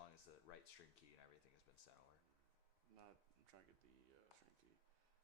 long as the right string key and everything has been sent over. I'm trying to get the string key. Session. All right.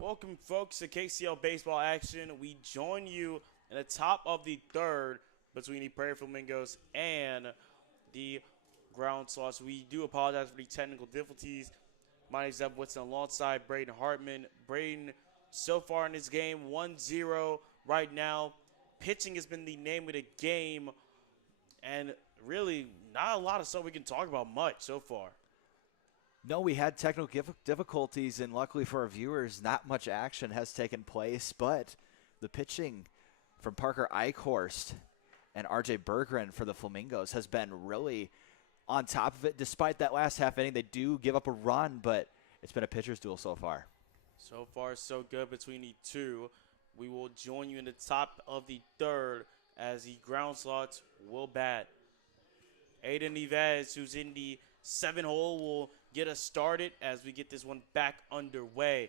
Welcome, folks, to KCL baseball action. We join you in the top of the third between the Prairie Flamingos and the Ground Sloths. We do apologize for the technical difficulties. My name is Devin Witson alongside Braden Hartman. Braden, so far in this game, 1-0 right now. Pitching has been the name of the game, and really not a lot of stuff we can talk about much so far. No, we had technical difficulties, and luckily for our viewers, not much action has taken place. But the pitching from Parker Eichhorst and R.J. Berggren for the Flamingos has been really on top of it. Despite that last half inning, they do give up a run, but it's been a pitcher's duel so far. So far, so good between the two. We will join you in the top of the third as the Ground Sloths will bat. Aiden Neves, who's in the 7-hole, will get us started as we get this one back underway.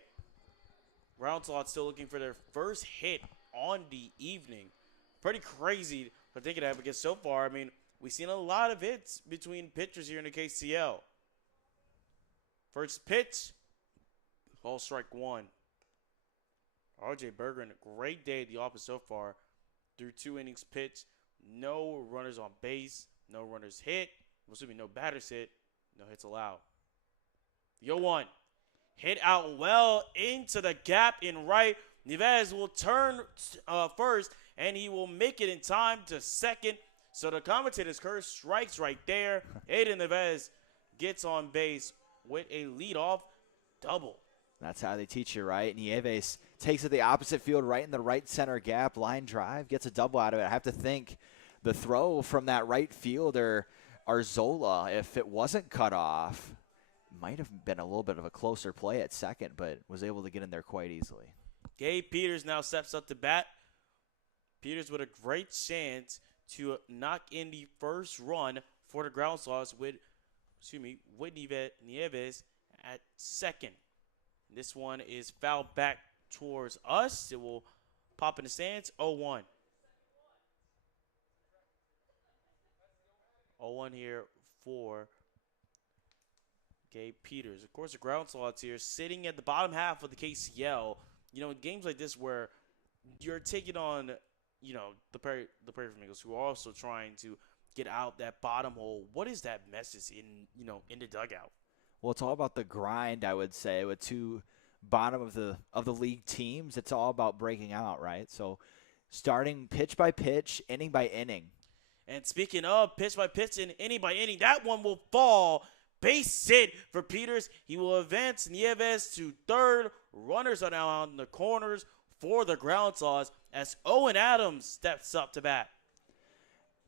Ground Sloths still looking for their first hit on the evening. Pretty crazy to think of that because so far, I mean, we've seen a lot of hits between pitchers here in the KCL. First pitch, ball strike one. R.J. Berggren, great day at the office so far. Through 2 innings pitched, no runners on base, no runners hit. Assuming no batters hit, no hits allowed. The 0-1. Hit out well into the gap in right. Neves will turn first, and he will make it in time to second. So the commentator's curse strikes right there. Aiden Neves gets on base with a leadoff double. That's how they teach you, right? Nieves takes it the opposite field, right in the right center gap, line drive, gets a double out of it. I have to think the throw from that right fielder, Arzola, if it wasn't cut off, might have been a little bit of a closer play at second, but was able to get in there quite easily. Gabe Peters now steps up to bat. Peters with a great chance to knock in the first run for the Ground Sloths with Nieves at second. This one is fouled back towards us. It will pop in the stands. 0-1. 0-1 here for Gabe Peters. Of course, the Ground Sloths here sitting at the bottom half of the KCL. You know, in games like this where you're taking on, you know, the Prairie Flamingos, who are also trying to get out that bottom hole. What is that message in the dugout? Well, it's all about the grind, I would say. With two bottom of the league teams, it's all about breaking out, right? So starting pitch by pitch, inning by inning. And speaking of pitch by pitch and inning by inning, that one will fall. Base hit for Peters. He will advance Nieves to third. Runners are now on the corners for the Ground Sloths as Owen Adams steps up to bat.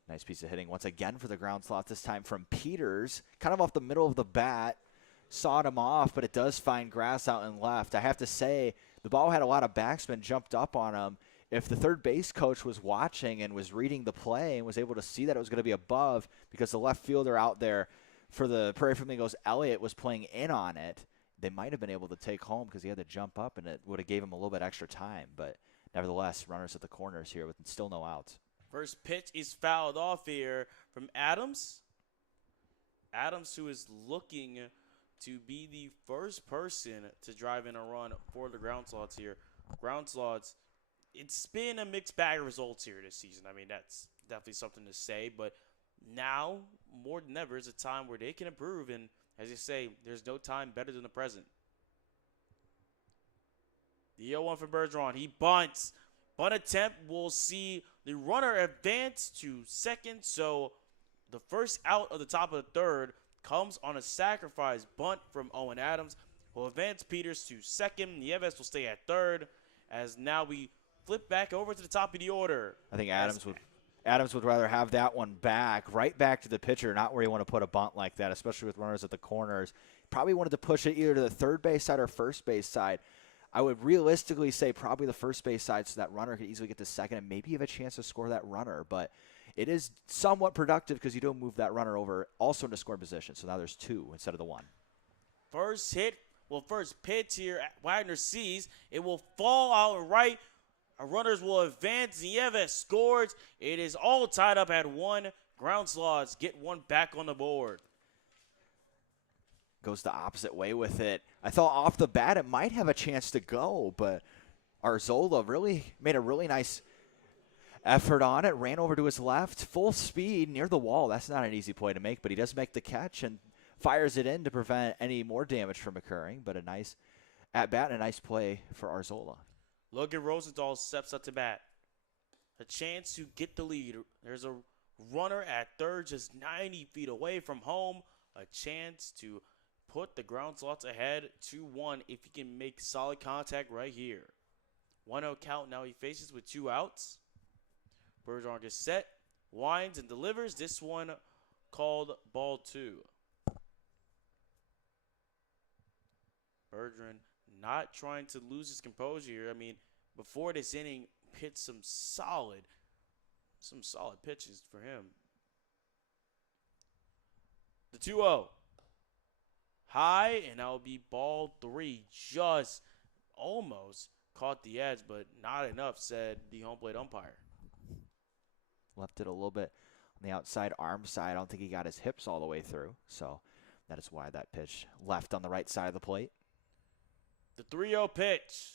Nice piece of hitting once again for the Ground Sloth, this time from Peters. Kind of off the middle of the bat. Sawed him off, but it does find grass out and left. I have to say, the ball had a lot of backspin jumped up on him. If the third base coach was watching and was reading the play and was able to see that it was going to be above because the left fielder out there for the Prairie Flamingos, Elliott, was playing in on it, they might have been able to take home because he had to jump up, and it would have gave him a little bit extra time. But nevertheless, runners at the corners here with still no outs. First pitch is fouled off here from Adams. Adams, who is looking to be the first person to drive in a run for the Ground Sloths here. Ground Sloths, it's been a mixed bag of results here this season. I mean, that's definitely something to say, but now, more than ever, is a time where they can improve, and as you say, there's no time better than the present. The 0-1 for Bergeron. He bunts. Bunt attempt will see the runner advance to second, so the first out of the top of the third comes on a sacrifice bunt from Owen Adams, who will advance Peters to second. Nieves will stay at third, as now we flip back over to the top of the order. I think Adams would rather have that one back, right back to the pitcher, not where you want to put a bunt like that, especially with runners at the corners. Probably wanted to push it either to the third base side or first base side. I would realistically say probably the first base side, so that runner could easily get to second and maybe have a chance to score that runner. But it is somewhat productive because you don't move that runner over also into scoring position. So now there's two instead of the one. First pitch here, Wagner sees. It will fall out right. Our runners will advance. Nieves scores. It is all tied up at one. Ground Sloths get one back on the board. Goes the opposite way with it. I thought off the bat it might have a chance to go, but Arzola really made a really nice effort on it. Ran over to his left, full speed near the wall. That's not an easy play to make, but he does make the catch and fires it in to prevent any more damage from occurring. But a nice at-bat and a nice play for Arzola. Logan Rosenthal steps up to bat. A chance to get the lead. There's a runner at third just 90 feet away from home. A chance to put the Ground Sloths ahead 2-1 if he can make solid contact right here. 1-0 count. Now he faces with two outs. Bergeron gets set, winds, and delivers. This one called ball two. Bergeron not trying to lose his composure here. I mean, before this inning, pitched some solid pitches for him. The 2-0. High, and that will be ball three. Just almost caught the edge, but not enough, said the home plate umpire. Left it a little bit on the outside arm side. I don't think he got his hips all the way through, so that is why that pitch left on the right side of the plate. The 3-0 pitch.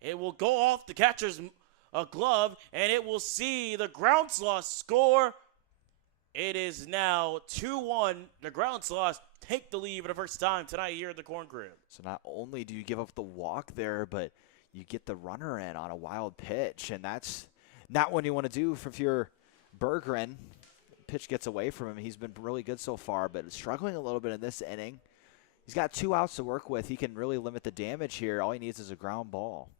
It will go off the catcher's glove, and it will see the Ground Sloths score. It is now 2-1. The Ground Sloths take the lead for the first time tonight here at the Corn Crib. So not only do you give up the walk there, but you get the runner in on a wild pitch, and that's not what you want to do if you're Bergeron. Pitch gets away from him. He's been really good so far, but struggling a little bit in this inning. He's got two outs to work with. He can really limit the damage here. All he needs is a ground ball.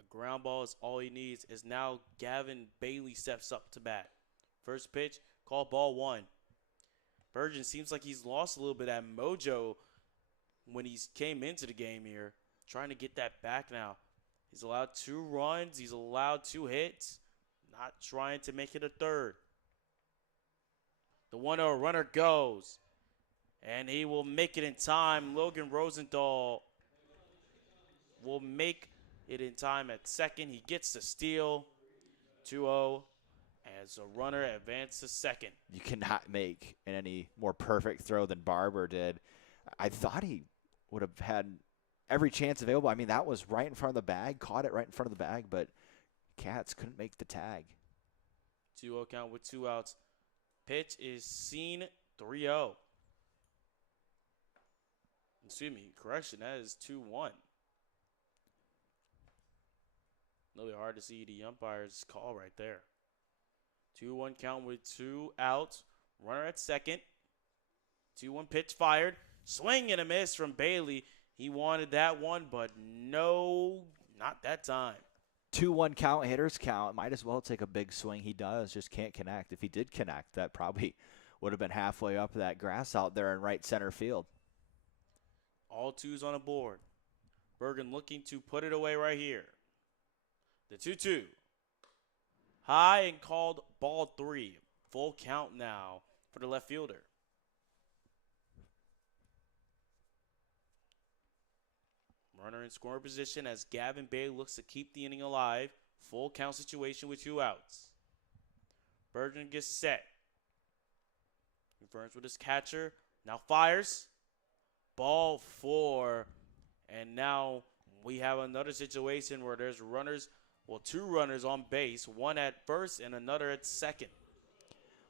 A ground ball is all he needs. Is now Gavin Bailey steps up to bat. First pitch, call ball one. Bergeron seems like he's lost a little bit of mojo when he came into the game here. Trying to get that back now. He's allowed 2 runs. He's allowed 2 hits. Not trying to make it a third. The 1-0 runner goes. And he will make it in time. Logan Rosenthal will make it in time at second. He gets the steal. 2-0 as a runner advances second. You cannot make an any more perfect throw than Barber did. I thought he would have had every chance available. I mean, that was right in front of the bag. Caught it right in front of the bag, but Cats couldn't make the tag. 2-0 count with 2 outs. Pitch is seen. 3-0. Excuse me, correction, that is 2-1. Really hard to see the umpire's call right there. 2-1 count with 2 outs. Runner at second. 2-1 pitch fired. Swing and a miss from Bailey. He wanted that one, but no, not that time. 2-1 count, hitters count. Might as well take a big swing. He does, just can't connect. If he did connect, that probably would have been halfway up that grass out there in right center field. All 2s on the board. Bergen looking to put it away right here. The 2-2. High and called ball 3. Full count now for the left fielder. Runner in scoring position as Gavin Bay looks to keep the inning alive. Full count situation with 2 outs. Bergen gets set. Confirms with his catcher. Now fires. Ball 4. And now we have another situation where there's runners, well, 2 runners on base, one at first and another at second.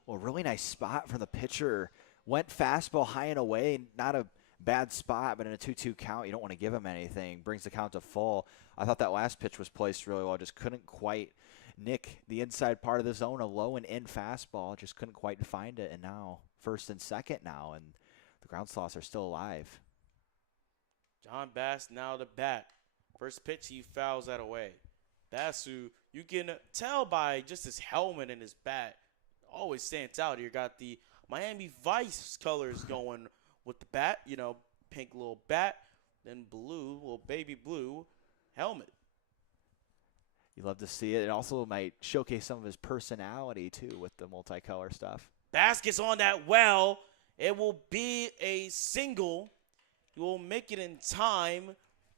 Well, really nice spot from the pitcher. Went fastball high and away. Not a bad spot, but in a 2-2 count, you don't want to give him anything. Brings the count to full. I thought that last pitch was placed really well. Just couldn't quite nick the inside part of the zone. A low and in fastball. Just couldn't quite find it. And now first and second now. And the ground sloths are still alive. John Bass now to bat. First pitch, he fouls that away. Bass, who you can tell by just his helmet and his bat, always stands out. You got the Miami Vice colors going with the bat, pink little bat, then blue, little baby blue helmet. You love to see it. It also might showcase some of his personality, too, with the multicolor stuff. Bass gets on that well. It will be a single. He will make it in time.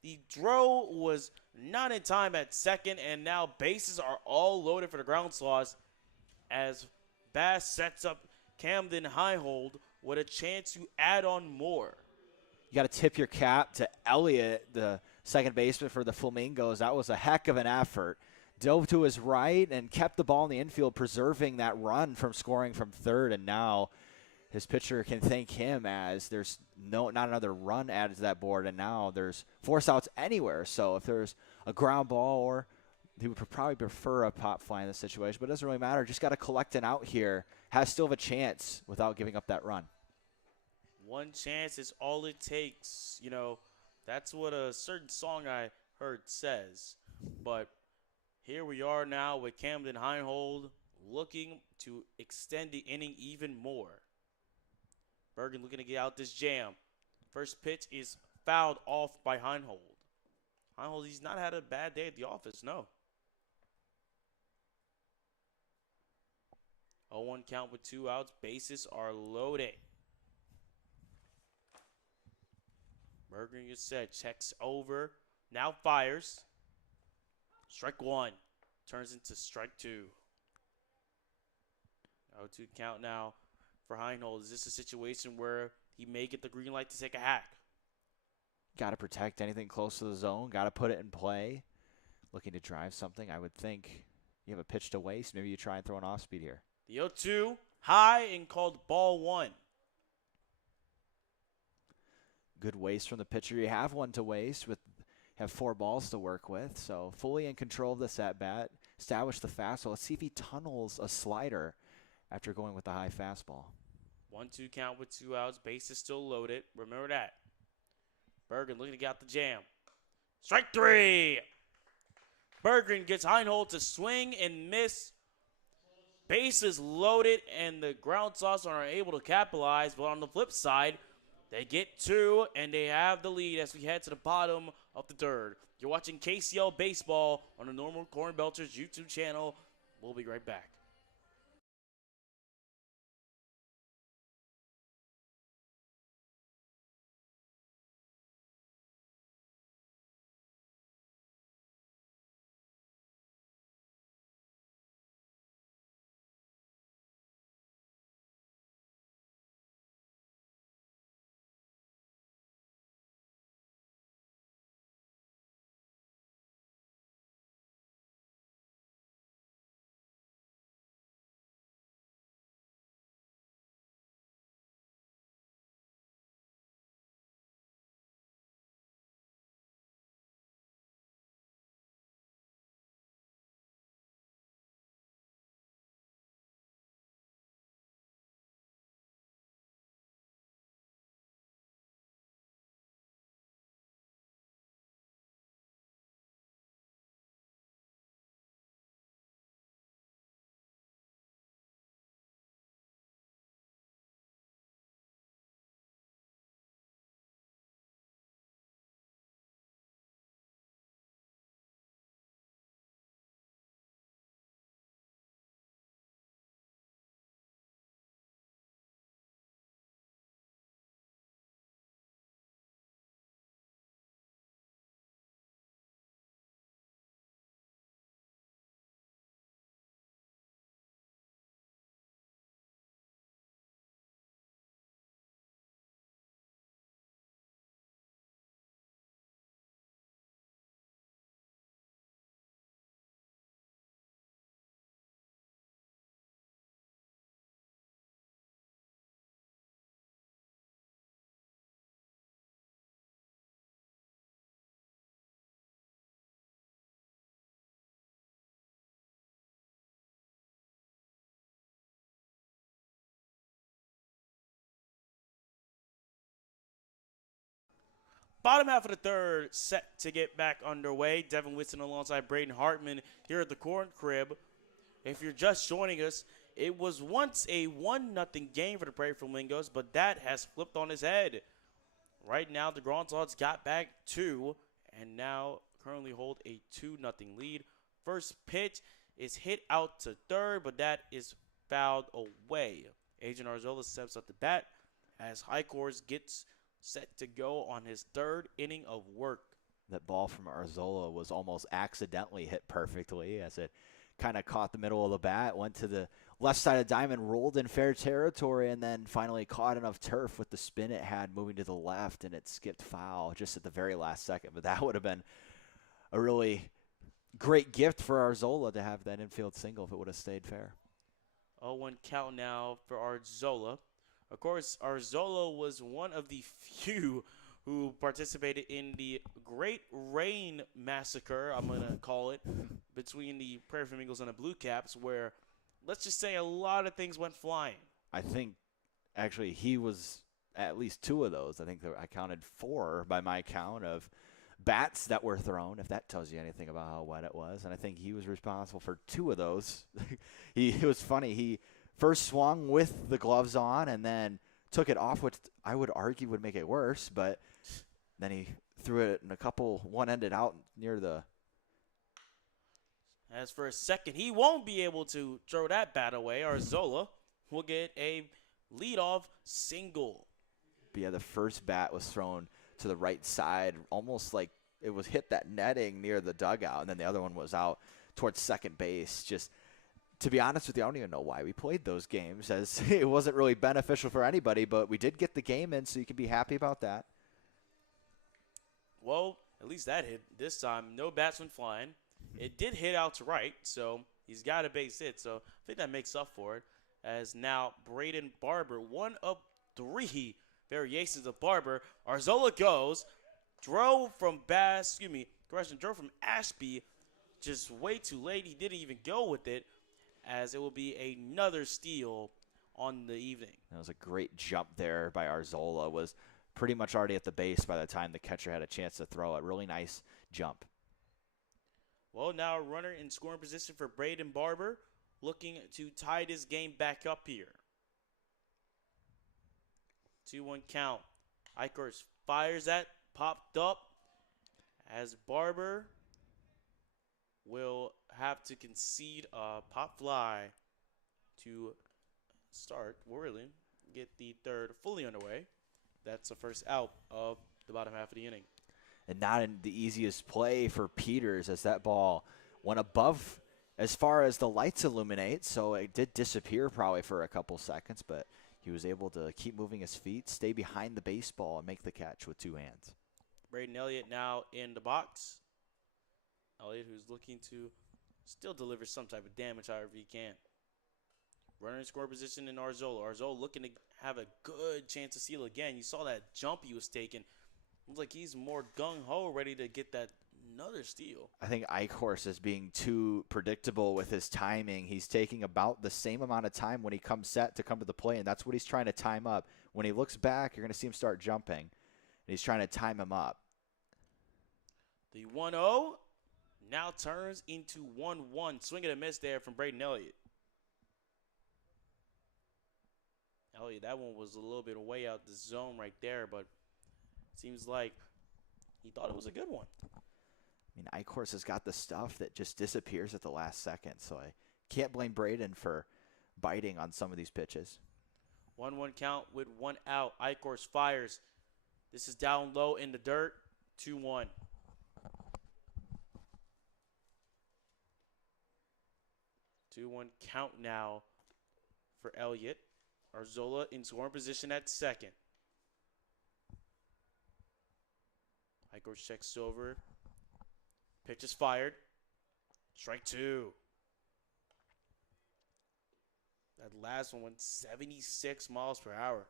The throw was not in time at second, and now bases are all loaded for the ground sloths as Bass sets up Camden Highhold with a chance to add on more. You got to tip your cap to Elliott, the second baseman for the Flamingos. That was a heck of an effort. Dove to his right and kept the ball in the infield, preserving that run from scoring from third. And now his pitcher can thank him as there's not another run added to that board. And now there's 4 outs anywhere. So if there's a ground ball, or he would probably prefer a pop fly in this situation, but it doesn't really matter. Just got to collect an out here. Has still have a chance without giving up that run. One chance is all it takes. That's what a certain song I heard says. But here we are now with Camden Highhold looking to extend the inning even more. Bergen looking to get out this jam. First pitch is fouled off by Highhold. Highhold, he's not had a bad day at the office, no. 0-1 count with 2 outs. Bases are loaded. Bergen gets set. Checks over. Now fires. Strike 1. Turns into strike 2. 0-2 count now for Highhold. Is this a situation where he may get the green light to take a hack? Got to protect anything close to the zone. Got to put it in play. Looking to drive something. I would think you have a pitch to waste. Maybe you try and throw an off speed here. The 0-2 high and called ball 1. Good waste from the pitcher. You have one to waste. Have 4 balls to work with. So fully in control of this at bat. Establish the fastball. Let's see if he tunnels a slider after going with the high fastball. 1-2 count with 2 outs. Base is still loaded. Remember that. Bergen looking to get out the jam. Strike 3. Bergen gets Highhold to swing and miss. Bases loaded, and the ground sloths are unable to capitalize. But on the flip side, they get 2, and they have the lead as we head to the bottom of the third. You're watching KCL Baseball on the Normal Corn Belchers YouTube channel. We'll be right back. bottom half of the third set to get back underway. Devin Witson alongside Braden Hartman here at the Corn Crib. If you're just joining us, it was once a 1-0 game for the Prairie Flamingos, but that has flipped on its head. Right now, the Sloths got back 2 and now currently hold a 2-0 lead. First pitch is hit out to third, but that is fouled away. Agent Arzola steps up the bat as Highcourse gets set to go on his third inning of work. That ball from Arzola was almost accidentally hit perfectly as it kind of caught the middle of the bat, went to the left side of diamond, rolled in fair territory, and then finally caught enough turf with the spin it had moving to the left, and it skipped foul just at the very last second. But that would have been a really great gift for Arzola to have that infield single if it would have stayed fair. 0-1 count now for Arzola. Of course, Arzola was one of the few who participated in the Great Rain Massacre, I'm going to call it, between the Prairie Flamingos and the Blue Caps, where, let's just say, a lot of things went flying. I think, actually, he was at least 2 of those. I think I counted 4 by my count of bats that were thrown, if that tells you anything about how wet it was. And I think he was responsible for 2 of those. It was funny. He first swung with the gloves on and then took it off, which I would argue would make it worse. But then he threw it in a couple, one ended out near the. As for a second, he won't be able to throw that bat away. Arzola will get a leadoff single. But yeah, the first bat was thrown to the right side, almost like it was hit that netting near the dugout, and then the other one was out towards second base. Just to be honest with you, I don't even know why we played those games, as it wasn't really beneficial for anybody, but we did get the game in, so you can be happy about that. Well, at least that hit this time. No bats went flying. It did hit out to right, so he's got a base hit, so I think that makes up for it. As now Braden Barber, one of 3 variations of Barber. Arzola goes, drove from Ashby, just way too late. He didn't even go with it, as it will be another steal on the evening. That was a great jump there by Arzola. Was pretty much already at the base by the time the catcher had a chance to throw it. Really nice jump. Well, now a runner in scoring position for Braden Barber, looking to tie this game back up here. 2-1 count. Eichhorst fires that, popped up, as Barber will have to concede a pop fly to start Whirling, get the third fully underway. That's the first out of the bottom half of the inning. And not in the easiest play for Peters, as that ball went above as far as the lights illuminate, so it did disappear probably for a couple seconds, but he was able to keep moving his feet, stay behind the baseball, and make the catch with 2 hands. Braden Elliott now in the box. Elliott, who's looking to still deliver some type of damage however he can. Runner in score position in Arzola. Arzola looking to have a good chance to steal again. You saw that jump he was taking. Looks like he's more gung-ho, ready to get that another steal. I think Eichhorst is being too predictable with his timing. He's taking about the same amount of time when he comes set to come to the plate, and that's what he's trying to time up. When he looks back, you're going to see him start jumping, and he's trying to time him up. The 1-0 now turns into 1-1. Swing and a miss there from Braden Elliott. Elliott, that one was a little bit way out the zone right there, but seems like he thought it was a good one. I mean, Eichhorst has got the stuff that just disappears at the last second, so I can't blame Braden for biting on some of these pitches. 1-1 count with 1 out. Eichhorst fires. This is down low in the dirt. 2-1. Count now for Elliott. Arzola in scoring position at second. Eichhorst checks over. Pitch is fired. Strike 2. That last one went 76 miles per hour.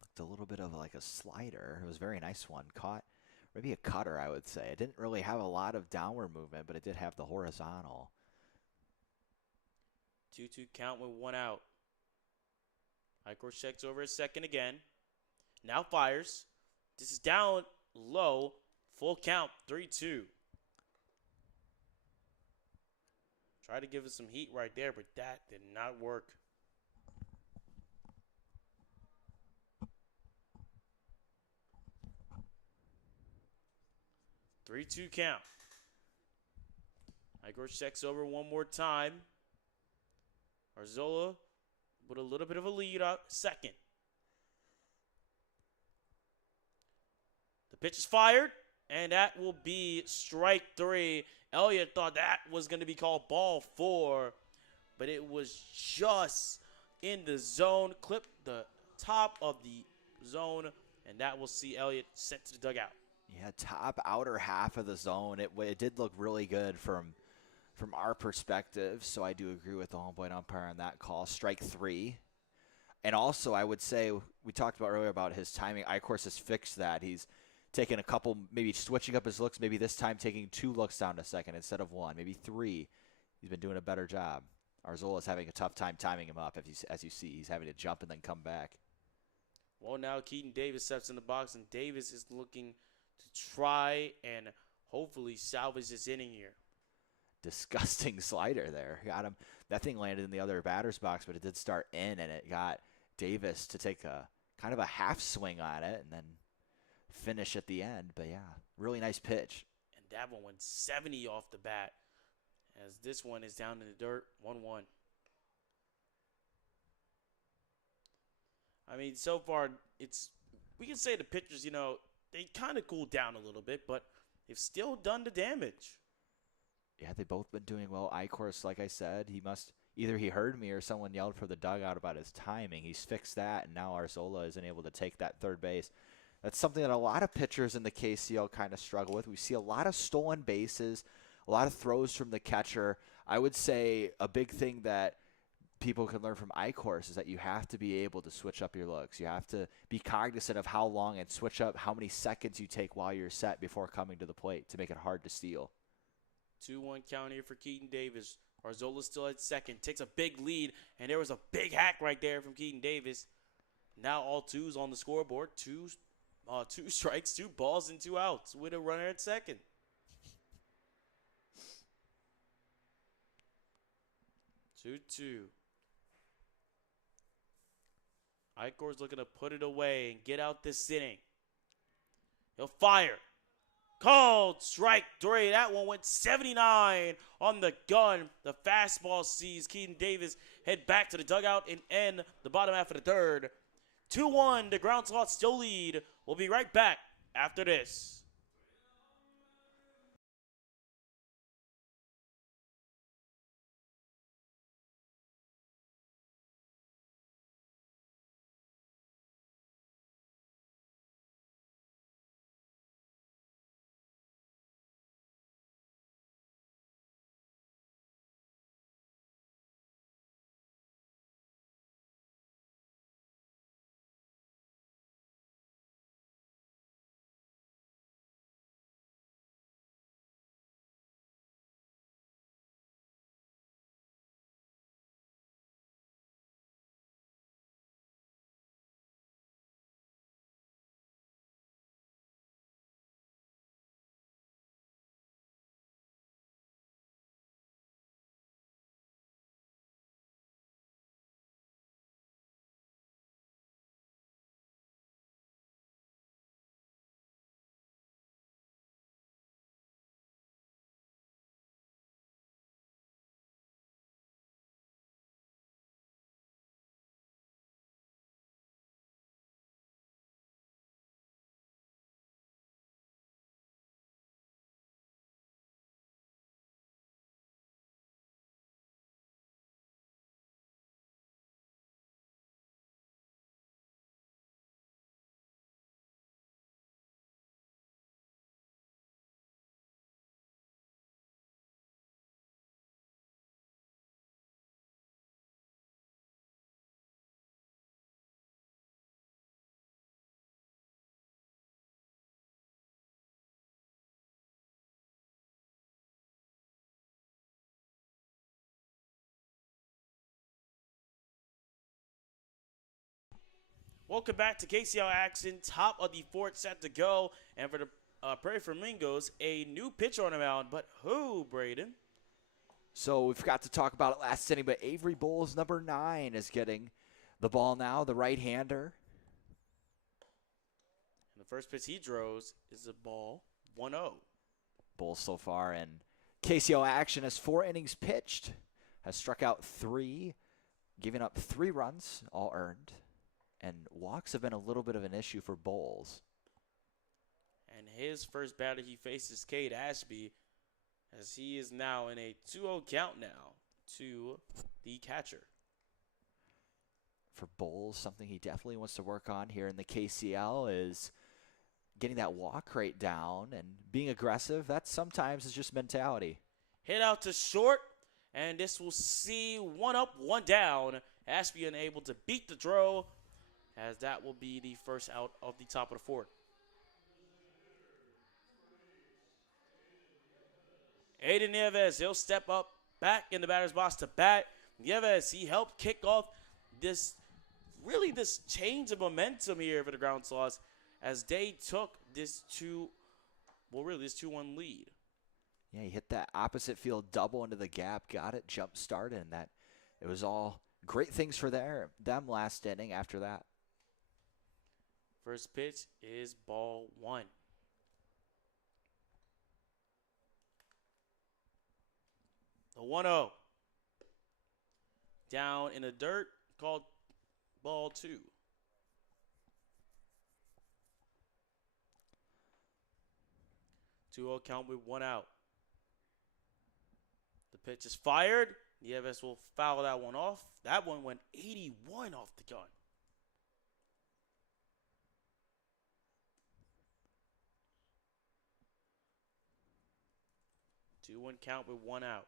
Looked a little bit of like a slider. It was a very nice one. Caught, maybe a cutter, I would say. It didn't really have a lot of downward movement, but it did have the horizontal. 2-2 count with 1 out. Eichhorst checks over a second again. Now fires. This is down low. Full count, 3-2. Try to give us some heat right there, but that did not work. Three-two count. Igor checks over one more time. Arzola with a little bit of a lead out second. The pitch is fired, and that will be strike 3. Elliott thought that was going to be called ball 4, but it was just in the zone. Clipped the top of the zone, and that will see Elliott sent to the dugout. Yeah, top outer half of the zone. It did look really good from our perspective, so I do agree with the home plate umpire on that call. Strike 3. And also, I would say, we talked about earlier about his timing. Icorse has fixed that. He's taken a couple, maybe switching up his looks, maybe this time taking 2 looks down to second instead of 1, maybe 3. He's been doing a better job. Arzola's having a tough time timing him up, as you see. He's having to jump and then come back. Well, now Keaton Davis steps in the box, and Davis is looking to try and hopefully salvage this inning here. Disgusting slider there. Got him. That thing landed in the other batter's box, but it did start in, and it got Davis to take a kind of a half swing on it and then finish at the end. But yeah, really nice pitch. And that one went 70 off the bat, as this one is down in the dirt, 1-1. I mean, so far, we can say the pitchers, they kind of cooled down a little bit, but they've still done the damage. Yeah, they've both been doing well. Icorse, like I said, either he heard me or someone yelled for the dugout about his timing. He's fixed that, and now Arzola isn't able to take that third base. That's something that a lot of pitchers in the KCL kind of struggle with. We see a lot of stolen bases, a lot of throws from the catcher. I would say a big thing that people can learn from Icorse is that you have to be able to switch up your looks. You have to be cognizant of how long and switch up how many seconds you take while you're set before coming to the plate to make it hard to steal. 2-1 count here for Keaton Davis. Arzola still at second. Takes a big lead, and there was a big hack right there from Keaton Davis. Now all 2s on the scoreboard. Two strikes, 2 balls, and 2 outs with a runner at second. Two. Icor's looking to put it away and get out this inning. He'll fire. Called strike 3. That one went 79 on the gun. The fastball sees Keaton Davis head back to the dugout and end the bottom half of the third. 2-1, the ground sloth still lead. We'll be right back after this. Welcome back to KCL action. Top of the fourth set to go. And for the Prairie Flamingos, a new pitcher on the mound. But who, Braden? So we forgot to talk about it last inning, but Avery Bowles, number 9, is getting the ball now, the right-hander. And the first pitch he throws is a ball 1-0. Bowles so far in KCL action has 4 innings pitched, has struck out 3, giving up 3 runs, all earned. And walks have been a little bit of an issue for Bowles. And his first batter he faces Cade Ashby, as he is now in a 2-0 count now to the catcher. For Bowles, something he definitely wants to work on here in the KCL is getting that walk rate down and being aggressive. That sometimes is just mentality. Hit out to short, and this will see 1 up, 1 down. Ashby unable to beat the throw, as that will be the first out of the top of the fourth. Aiden Nieves, he'll step up back in the batter's box to bat. Nieves, he helped kick off this change of momentum here for the Ground Sloths as they took this 2-1 lead. Yeah, he hit that opposite field double into the gap, got it, jump started, and that it was all great things for them last inning after that. First pitch is ball 1. The 1-0. Down in the dirt, called ball 2. Two-0 count with 1 out. The pitch is fired. Nieves will foul that one off. That one went 81 off the gun. Two-one count with 1 out.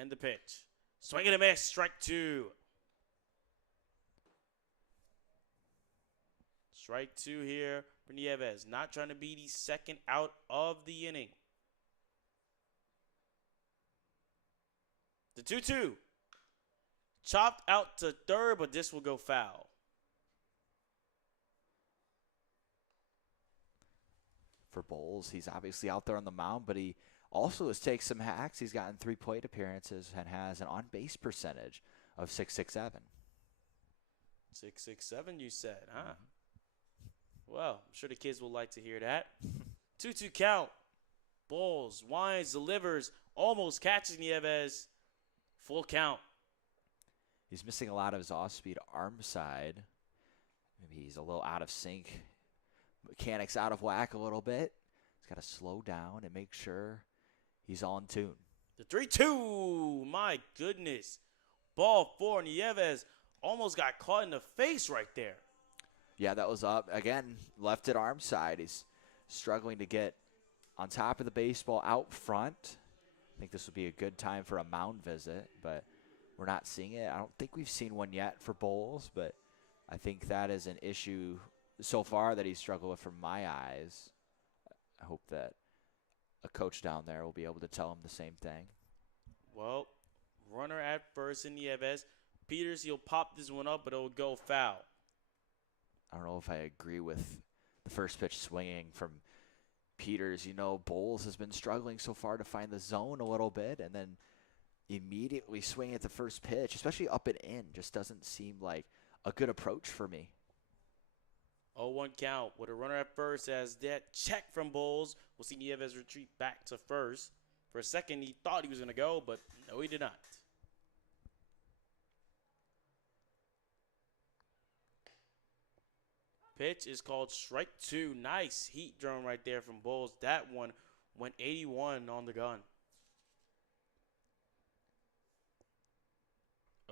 And the pitch. Swing and a miss. Strike 2. Strike 2 here for Nieves. Not trying to be the second out of the inning. The 2-2. Chopped out to third, but this will go foul. For Bowles, he's obviously out there on the mound, but he also has taken some hacks. He's gotten 3 plate appearances and has an on-base percentage of .667. 667, you said, huh? Well, I'm sure the kids will like to hear that. 2-2 count. Bowles, winds, delivers, almost catches Nieves. Full count. He's missing a lot of his off-speed arm side. Maybe he's a little out of sync. Mechanics out of whack a little bit. He's got to slow down and make sure he's on tune. The 3-2. My goodness. Ball 4. Nieves almost got caught in the face right there. Yeah, that was up. Again, left at arm side. He's struggling to get on top of the baseball out front. I think this would be a good time for a mound visit, but we're not seeing it. I don't think we've seen one yet for Bowles, but I think that is an issue so far that he's struggled with from my eyes. I hope that a coach down there will be able to tell him the same thing. Well, runner at first in Nieves. Peters, he'll pop this one up, but it'll go foul. I don't know if I agree with the first pitch swinging from Peters. You know, Bowles has been struggling so far to find the zone a little bit, and then immediately swinging at the first pitch, especially up and in, just doesn't seem like a good approach for me. 0-1 count with a runner at first as that check from Bowles. We'll see Nieves retreat back to first. For a second, he thought he was going to go, but no, he did not. Pitch is called strike 2. Nice heat drone right there from Bowles. That one went 81 on the gun.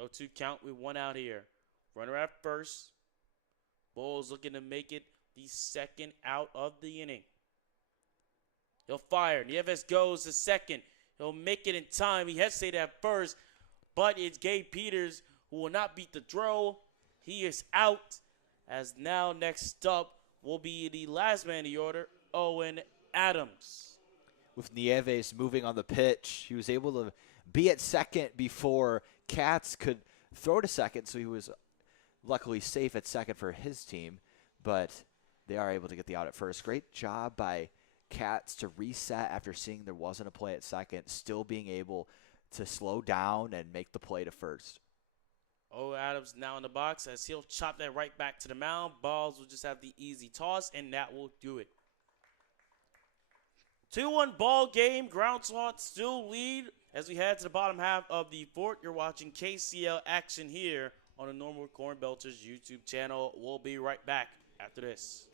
0-2 count with 1 out here. Runner at first. Bowles looking to make it the second out of the inning. He'll fire. Nieves goes to second. He'll make it in time. He hesitated at first, but it's Gabe Peters who will not beat the throw. He is out, as now next up will be the last man in the order, Owen Adams. With Nieves moving on the pitch, he was able to be at second before Katz could throw to second, so he was luckily safe at second for his team, but they are able to get the out at first. Great job by Katz to reset after seeing there wasn't a play at second, still being able to slow down and make the play to first. Adams now in the box as he'll chop that right back to the mound. Balls will just have the easy toss, and that will do it. 2-1 ball game. Ground Sloths still lead as we head to the bottom half of the fourth. You're watching KCL action here on the Normal Corn Belters YouTube channel. We'll be right back after this.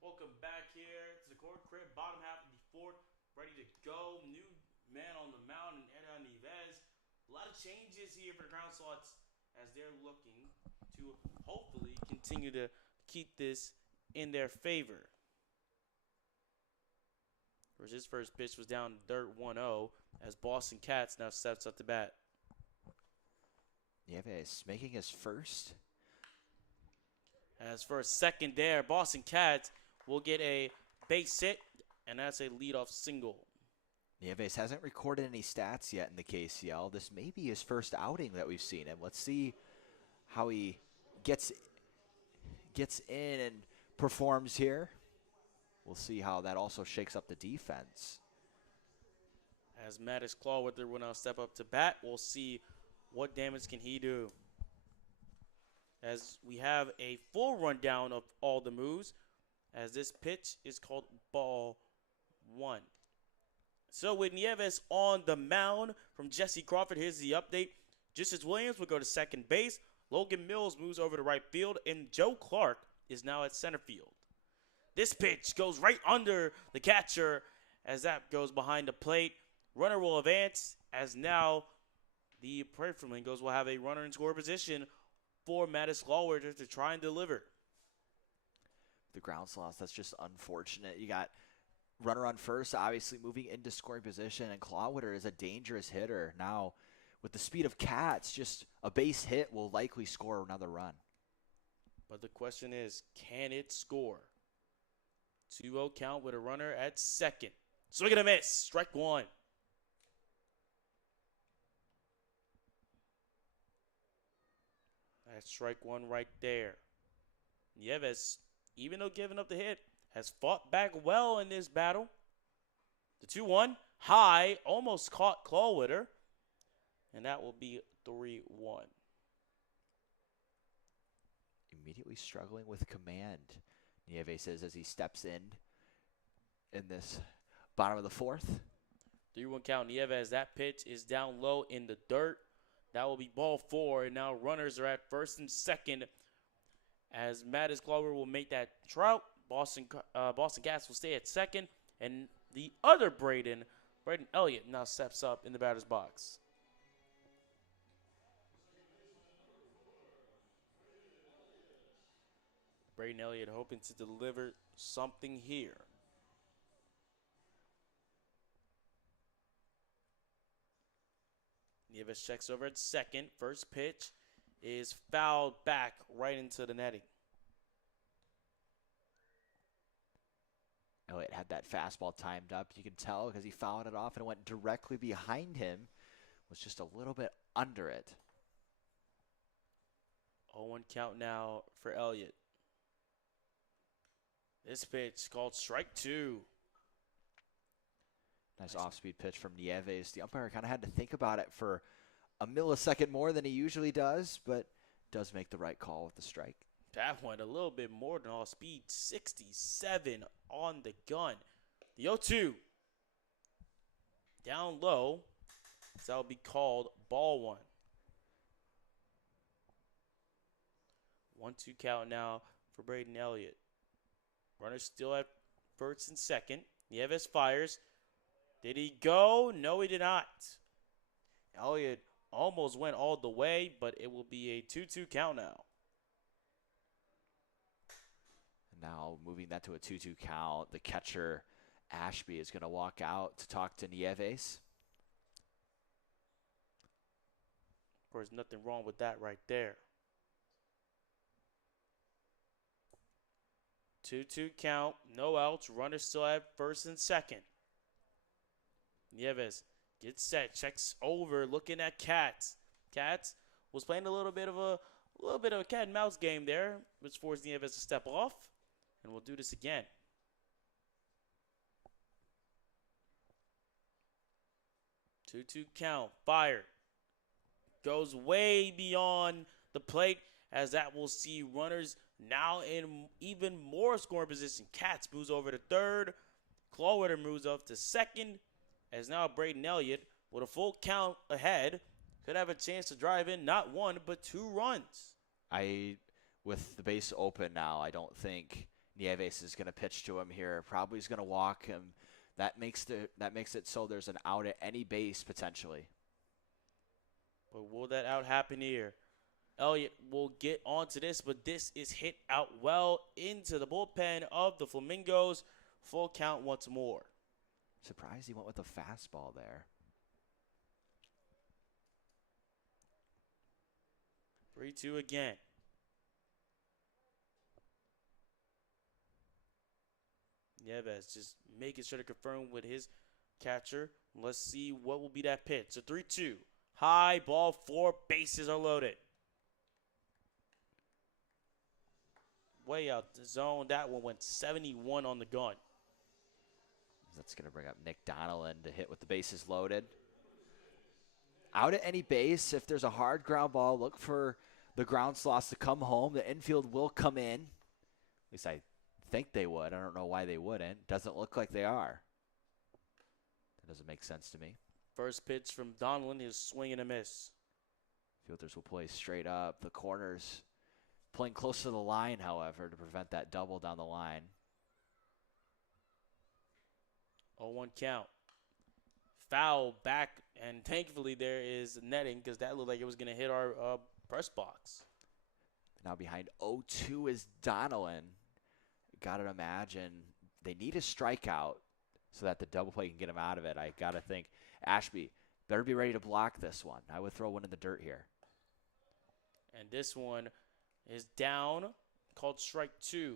Welcome back here to the Corn Crib, bottom half of the fourth, ready to go. New man on the mound and Edon Neves. A lot of changes here for the Ground Sloths as they're looking to hopefully continue to keep this in their favor. Whereas his first pitch was down dirt 1-0 as Boston Katz now steps up to bat. Nieves making his first. As for a second there, Boston Katz will get a base hit, and that's a leadoff single. Nieves hasn't recorded any stats yet in the KCL. This may be his first outing that we've seen him. Let's see how he gets in and performs here. We'll see how that also shakes up the defense. As Mattis Clawwither will now step up to bat, we'll see what damage can he do. As we have a full rundown of all the moves, as this pitch is called ball 1. So with Nieves on the mound from Jesse Crawford, here's the update. Justice Williams will go to second base. Logan Mills moves over to right field, and Joe Clark is now at center field. This pitch goes right under the catcher as that goes behind the plate. Runner will advance as now the Prairie Flamingos will have a runner in score position for Mattis Clawwither to try and deliver. The Ground Sloths, that's just unfortunate. You got runner on first, obviously moving into scoring position, and Clawwither is a dangerous hitter. Now, with the speed of Katz, just a base hit will likely score another run. But the question is, can it score? 2-0 count with a runner at second. Swing and a miss. Strike one. That's strike one right there. Nieves, even though giving up the hit, has fought back well in this battle. The 2-1. High. Almost caught Clawwitter. And that will be 3-1. Immediately struggling with command, Nieves says as he steps in this bottom of the fourth. 3-1 count. Nieves, that pitch is down low in the dirt. That will be ball 4. And now runners are at first and second. As Mattis Glover will make that trout. Boston Cats will stay at second. And the other Braden Elliott, now steps up in the batter's box. Braden Elliott hoping to deliver something here. Nieves checks over at second. First pitch is fouled back right into the netting. Elliott had that fastball timed up. You can tell because he fouled it off and it went directly behind him. Was just a little bit under it. 0-1 count now for Elliott. This pitch called strike 2. Nice off-speed pitch from Nieves. The umpire kind of had to think about it for a millisecond more than he usually does, but does make the right call with the strike. That went a little bit more than all speed. 67 on the gun. The 0-2. Down low. So that will be called ball 1. 1-2 count now for Braden Elliott. Runners still at first and second. Nieves fires. Did he go? No, he did not. Elliott almost went all the way, but it will be a 2-2 count now. Now moving that to a 2-2 count, the catcher Ashby is going to walk out to talk to Nieves. Of course, nothing wrong with that right there. 2-2 count, no outs. Runners still at first and second. Nieves gets set, checks over, looking at Cats. Cats was playing a little bit of a cat and mouse game there, which forced Nieves to step off, and we'll do this again. 2-2 count, fired. Goes way beyond the plate, as that will see runners now in even more scoring position. Cats moves over to third. Clawwitter moves up to second. As now Braden Elliott, with a full count ahead, could have a chance to drive in not 1 but 2 runs. With the base open now, I don't think Nieves is going to pitch to him here. Probably is going to walk him. That makes it so there's an out at any base potentially. But will that out happen here? Elliott will get onto this, but this is hit out well into the bullpen of the Flamingos. Full count once more. Surprised he went with a fastball there. 3-2 again. Nieves just making sure to confirm with his catcher. Let's see what will be that pitch. So 3-2. High, ball 4, bases are loaded. Way out the zone. That one went 71 on the gun. That's going to bring up Nick Donnellan to hit with the bases loaded. Out at any base, if there's a hard ground ball, look for the ground sloths to come home. The infield will come in. At least I think they would. I don't know why they wouldn't. Doesn't look like they are. That doesn't make sense to me. First pitch from Donnellan is swing and a miss. Fielders will play straight up. The corners playing close to the line, however, to prevent that double down the line. 0-1 count. Foul back, and thankfully there is netting because that looked like it was going to hit our press box. Now behind 0-2 is Donnellan. Got to imagine they need a strikeout so that the double play can get him out of it. I got to think Ashby better be ready to block this one. I would throw one in the dirt here. And this one is down, called strike 2.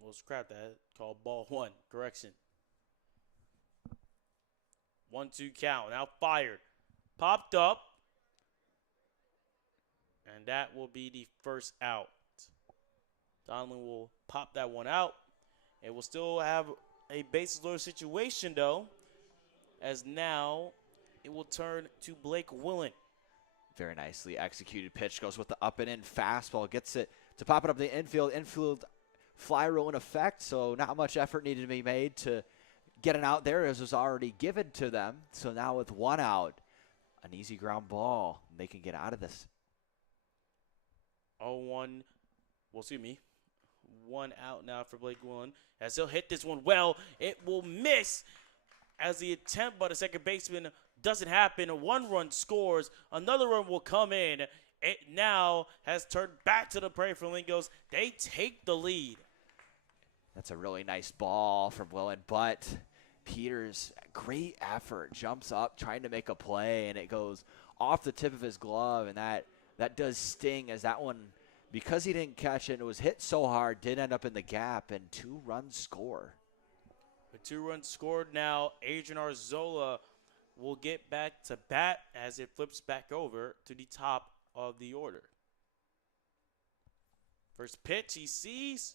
We'll scrap that. Called ball 1. Correction. 1-2 count. Now fired. Popped up. And that will be the first out. Donlin will pop that one out. It will still have a bases loaded situation, though, as now it will turn to Blake Willen. Very nicely executed pitch. Goes with the up and in fastball. Gets it to pop it up the infield. Infield fly roll in effect, so not much effort needed to be made to get an out there, as was already given to them. So now with one out, an easy ground ball. They can get out of this. 0-1, well, excuse me, 1 out now for Blake Willen. As he'll hit this one well, it will miss as the attempt by the second baseman doesn't happen. 1 run scores, another run will come in. It now has turned back to the Prairie Flamingos. They take the lead. That's a really nice ball from Willen, but Peters, great effort, jumps up trying to make a play, and it goes off the tip of his glove, and that does sting, as that one, because he didn't catch it and it was hit so hard, did end up in the gap, and 2 runs score. With 2 runs scored now, Adrian Arzola will get back to bat as it flips back over to the top of the order. First pitch he sees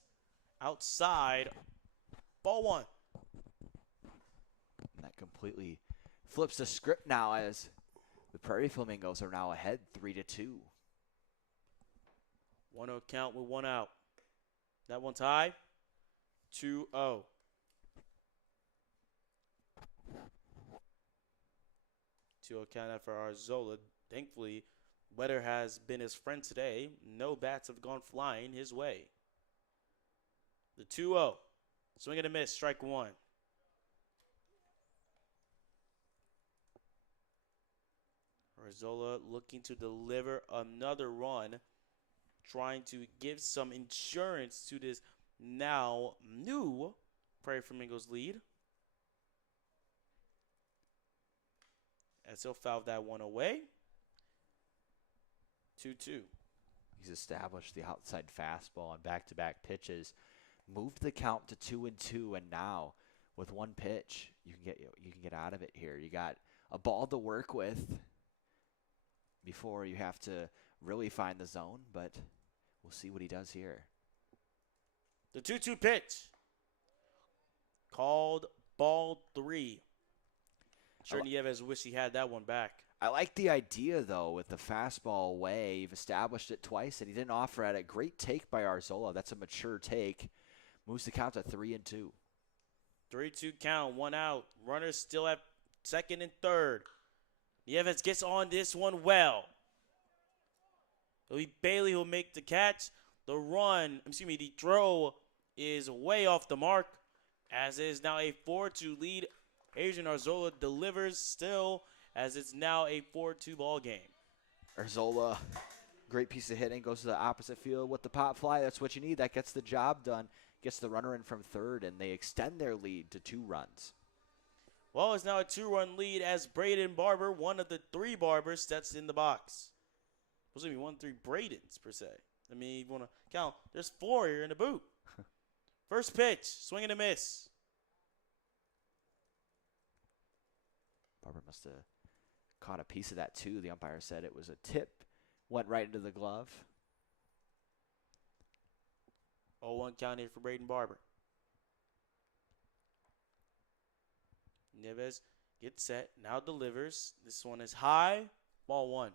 outside, ball 1. And that completely flips the script now, as the Prairie Flamingos are now ahead 3-2. 1-0 count with 1 out. That one's high. 2-0. 2-0 count out for Arzola. Thankfully, weather has been his friend today. No bats have gone flying his way. The 2-0. Swing and a miss, strike 1. Arzola looking to deliver another run, trying to give some insurance to this now new Prairie Flamingos lead. As he'll foul that one away. 2-2. He's established the outside fastball on back-to-back pitches, moved the count to 2-2, and now with 1 pitch, you can get out of it here. You got a ball to work with before you have to really find the zone, but we'll see what he does here. The 2-2 pitch. Called ball 3. Sure, Nieves wish he had that one back. I like the idea, though, with the fastball away. You've established it twice, and he didn't offer at it. Great take by Arzola. That's a mature take. Moves the count to 3-2. 3-2 count, 1 out. Runners still at second and third. Nieves gets on this one well. It'll be Bailey who'll make the catch. The throw is way off the mark, as it is now a 4-2 lead. Adrian Arzola delivers still, as it's now a 4-2 ball game. Arzola, great piece of hitting, goes to the opposite field with the pop fly. That's what you need. That gets the job done. Gets the runner in from third, and they extend their lead to 2 runs. Well, it's now a 2-run lead as Braden Barber, one of the 3 Barbers, steps in the box. Supposed to be 1, 3 Bradens, per se. I mean, you want to count. There's 4 here in the boot. First pitch, swing and a miss. Barber must have caught a piece of that, too. The umpire said it was a tip. Went right into the glove. 0-1 count here for Braden Barber. Nieves gets set, now delivers. This one is high, ball 1.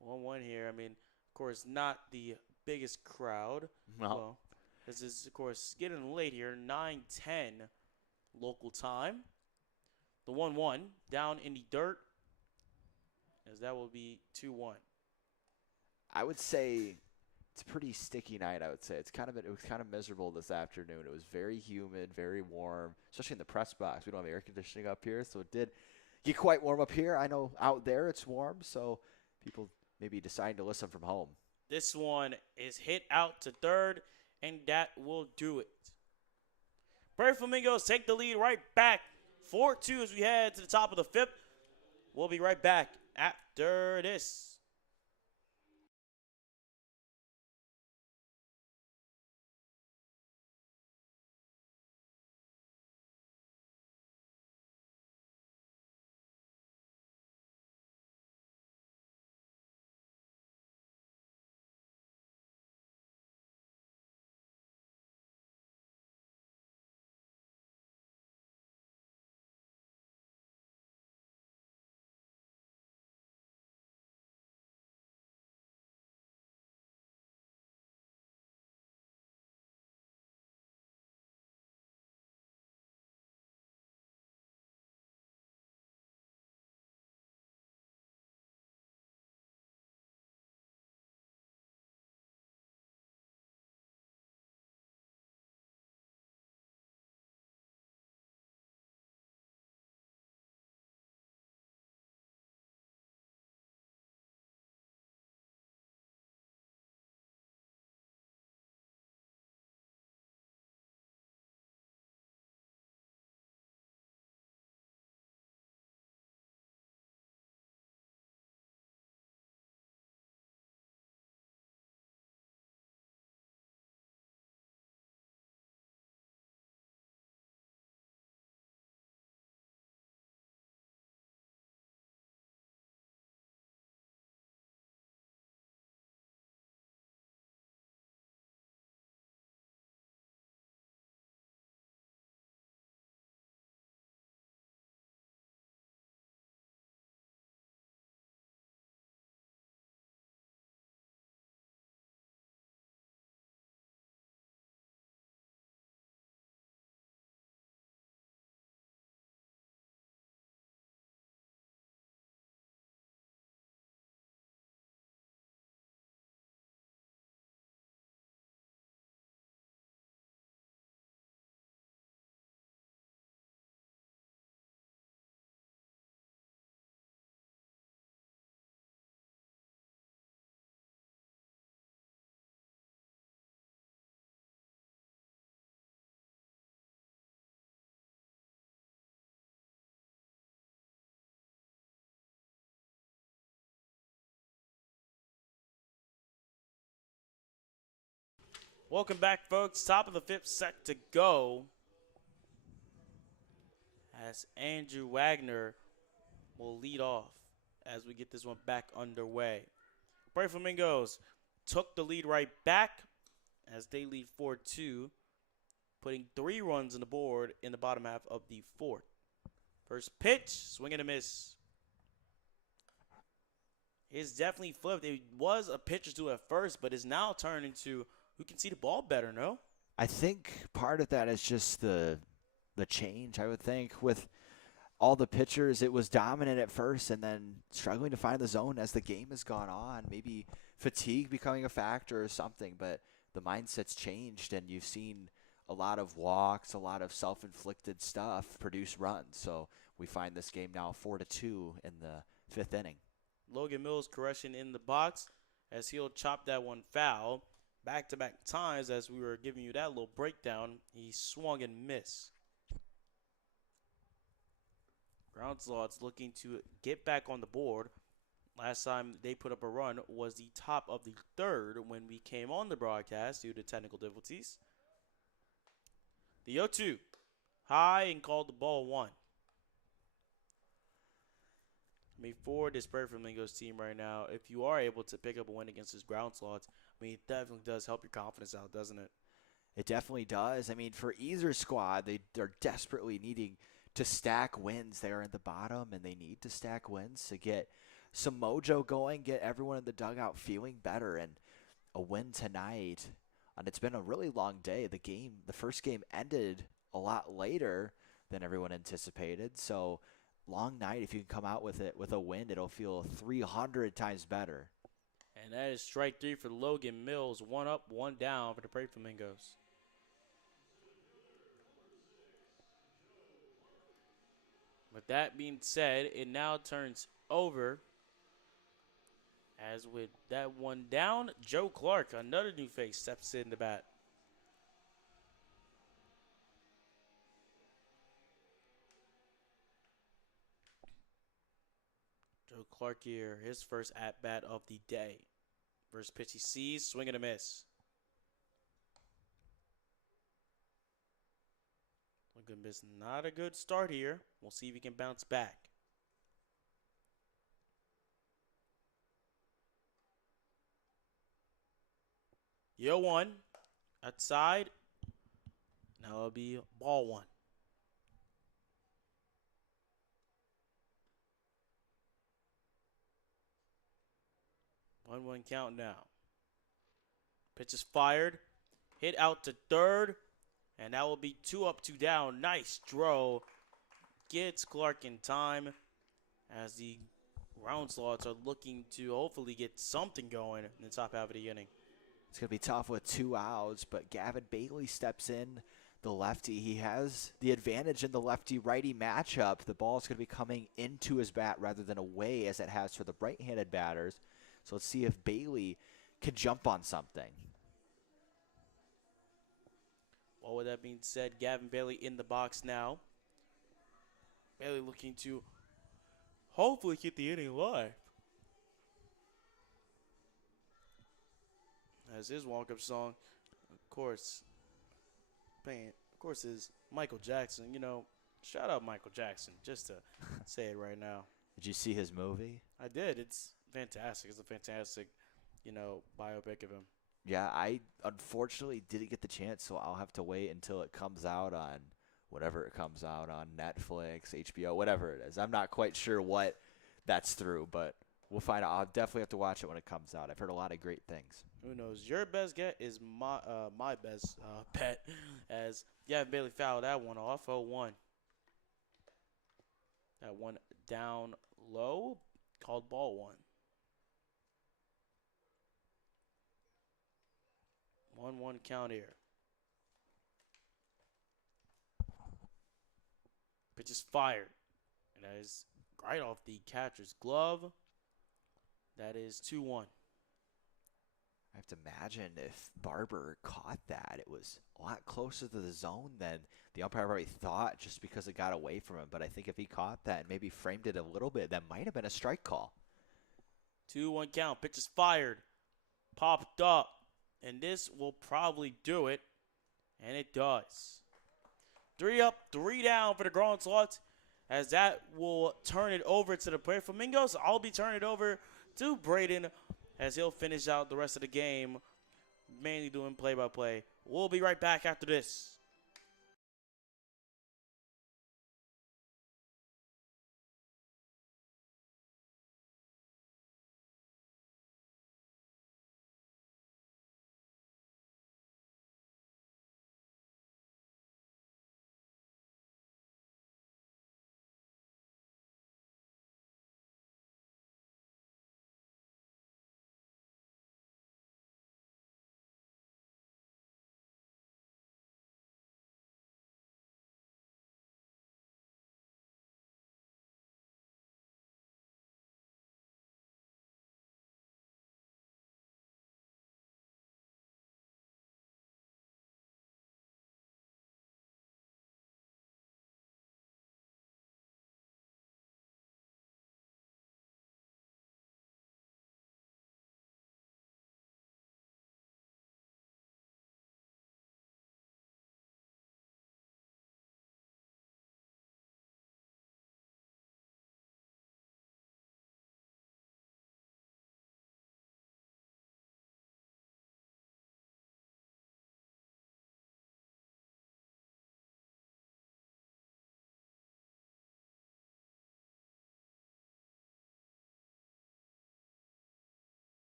One here. I mean, of course, not the biggest crowd. No. Well, this is, of course, getting late here. 9:10 local time. The 1-1 down in the dirt, as that will be 2-1. I would say it's a pretty sticky night, I would say. It was kind of miserable this afternoon. It was very humid, very warm, especially in the press box. We don't have air conditioning up here, so it did get quite warm up here. I know out there it's warm, so people maybe deciding to listen from home. This one is hit out to third, and that will do it. Prairie Flamingos take the lead right back. 4-2 as we head to the top of the 5th. We'll be right back after this. Welcome back, folks. Top of the 5th set to go. As Andrew Wagner will lead off as we get this one back underway. Prairie Flamingos took the lead right back as they lead 4-2, putting 3 runs on the board in the bottom half of the 4th. First pitch, swing and a miss. It's definitely flipped. It was a pitcher's duel at first, but it's now turned into who can see the ball better, no? I think part of that is just the change, I would think. With all the pitchers, it was dominant at first and then struggling to find the zone as the game has gone on. Maybe fatigue becoming a factor or something, but the mindset's changed and you've seen a lot of walks, a lot of self-inflicted stuff produce runs. So we find this game now 4-2 in the 5th inning. Logan Mills caressing in the box as he'll chop that one foul. Back-to-back times as we were giving you that little breakdown, he swung and missed. Ground Sloths looking to get back on the board. Last time they put up a run was the top of the 3rd when we came on the broadcast due to technical difficulties. The 0-2, high and called the ball 1. I mean, for this Prairie Flamingos team right now, if you are able to pick up a win against this Ground Sloths, I mean, it definitely does help your confidence out, doesn't it? It definitely does. I mean, for either squad, they're desperately needing to stack wins. They are in the bottom, and they need to stack wins to get some mojo going, get everyone in the dugout feeling better, and a win tonight. And it's been a really long day. The first game ended a lot later than everyone anticipated. So long night. If you can come out with it with a win, it'll feel 300 times better. And that is strike 3 for Logan Mills. 1 up, 1 down for the Prairie Flamingos. With that being said, it now turns over. As with that one down, Joe Clark, another new face, steps in the bat. Joe Clark here, his first at-bat of the day. First pitch he sees, swing and a miss. Look at miss, not a good start here. We'll see if he can bounce back. Yo 1, outside. Now it'll be ball 1. 1-1 count now. Pitch is fired. Hit out to 3rd. And that will be 2 up, 2 down. Nice throw. Gets Clark in time as the Ground Sloths are looking to hopefully get something going in the top half of the inning. It's going to be tough with 2 outs, but Gavin Bailey steps in, the lefty. He has the advantage in the lefty-righty matchup. The ball is going to be coming into his bat rather than away as it has for the right-handed batters. So let's see if Bailey can jump on something. Well, with that being said, Gavin Bailey in the box now. Bailey looking to hopefully keep the inning alive. As his walk-up song, of course, is Michael Jackson. You know, shout out Michael Jackson, just to say it right now. Did you see his movie? I did. It's fantastic. It's a fantastic, biopic of him. Yeah, I unfortunately didn't get the chance, so I'll have to wait until it comes out on whatever it comes out on, Netflix, HBO, whatever it is. I'm not quite sure what that's through, but we'll find out. I'll definitely have to watch it when it comes out. I've heard a lot of great things. Who knows? Your best get is my best bet, as Gavin Bailey fouled that one off. 0-1. That one down low, called ball 1. 1-1 count here. Pitch is fired. And that is right off the catcher's glove. That is 2-1. I have to imagine if Barber caught that, it was a lot closer to the zone than the umpire probably thought just because it got away from him. But I think if he caught that and maybe framed it a little bit, that might have been a strike call. 2-1 count. Pitch is fired. Popped up. And this will probably do it. And it does. 3 up, 3 down for the Grown Sloths. As that will turn it over to the Prairie Flamingos. I'll be turning it over to Braden as he'll finish out the rest of the game, mainly doing play-by-play. We'll be right back after this.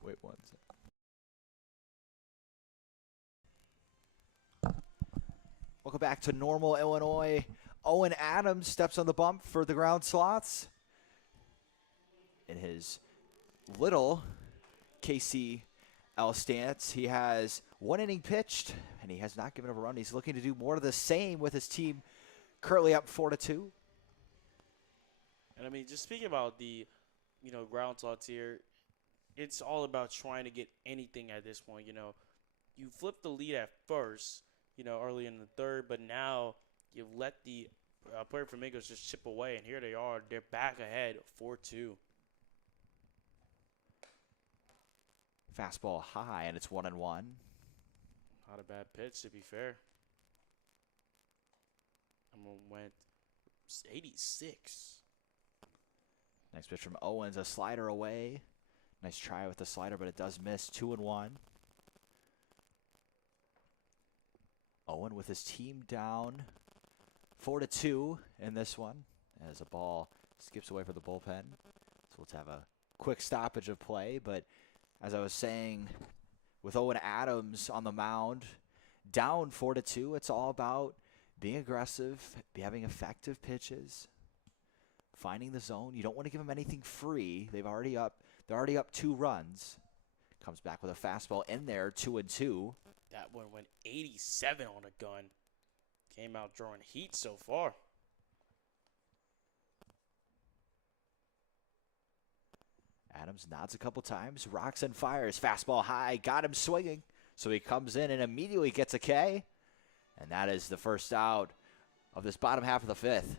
Wait one second. Welcome back to Normal, Illinois. Owen Adams steps on the bump for the Ground Sloths. In his little KCL stance, he has 1 inning pitched, and he has not given up a run. He's looking to do more of the same with his team currently up 4-2. And I mean, just speaking about the, Ground Sloths here, it's all about trying to get anything at this point. You flipped the lead at first, early in the third, but now you've let the Prairie Flamingos just chip away, and here they are. They're back ahead 4-2. Fastball high, and it's 1-1. Not a bad pitch, to be fair. Went 86. Next pitch from Owens, a slider away. Nice try with the slider, but it does miss. 2-1. Owen with his team down 4-2 in this one as a ball skips away for the bullpen. So let's have a quick stoppage of play. But as I was saying, with Owen Adams on the mound, down 4-2, it's all about being aggressive, having effective pitches, finding the zone. You don't want to give them anything free. They're already up 2 runs. Comes back with a fastball in there, 2-2. That one went 87 on a gun. Came out drawing heat so far. Adams nods a couple times, rocks and fires. Fastball high, got him swinging. So he comes in and immediately gets a K. And that is the first out of this bottom half of the 5th.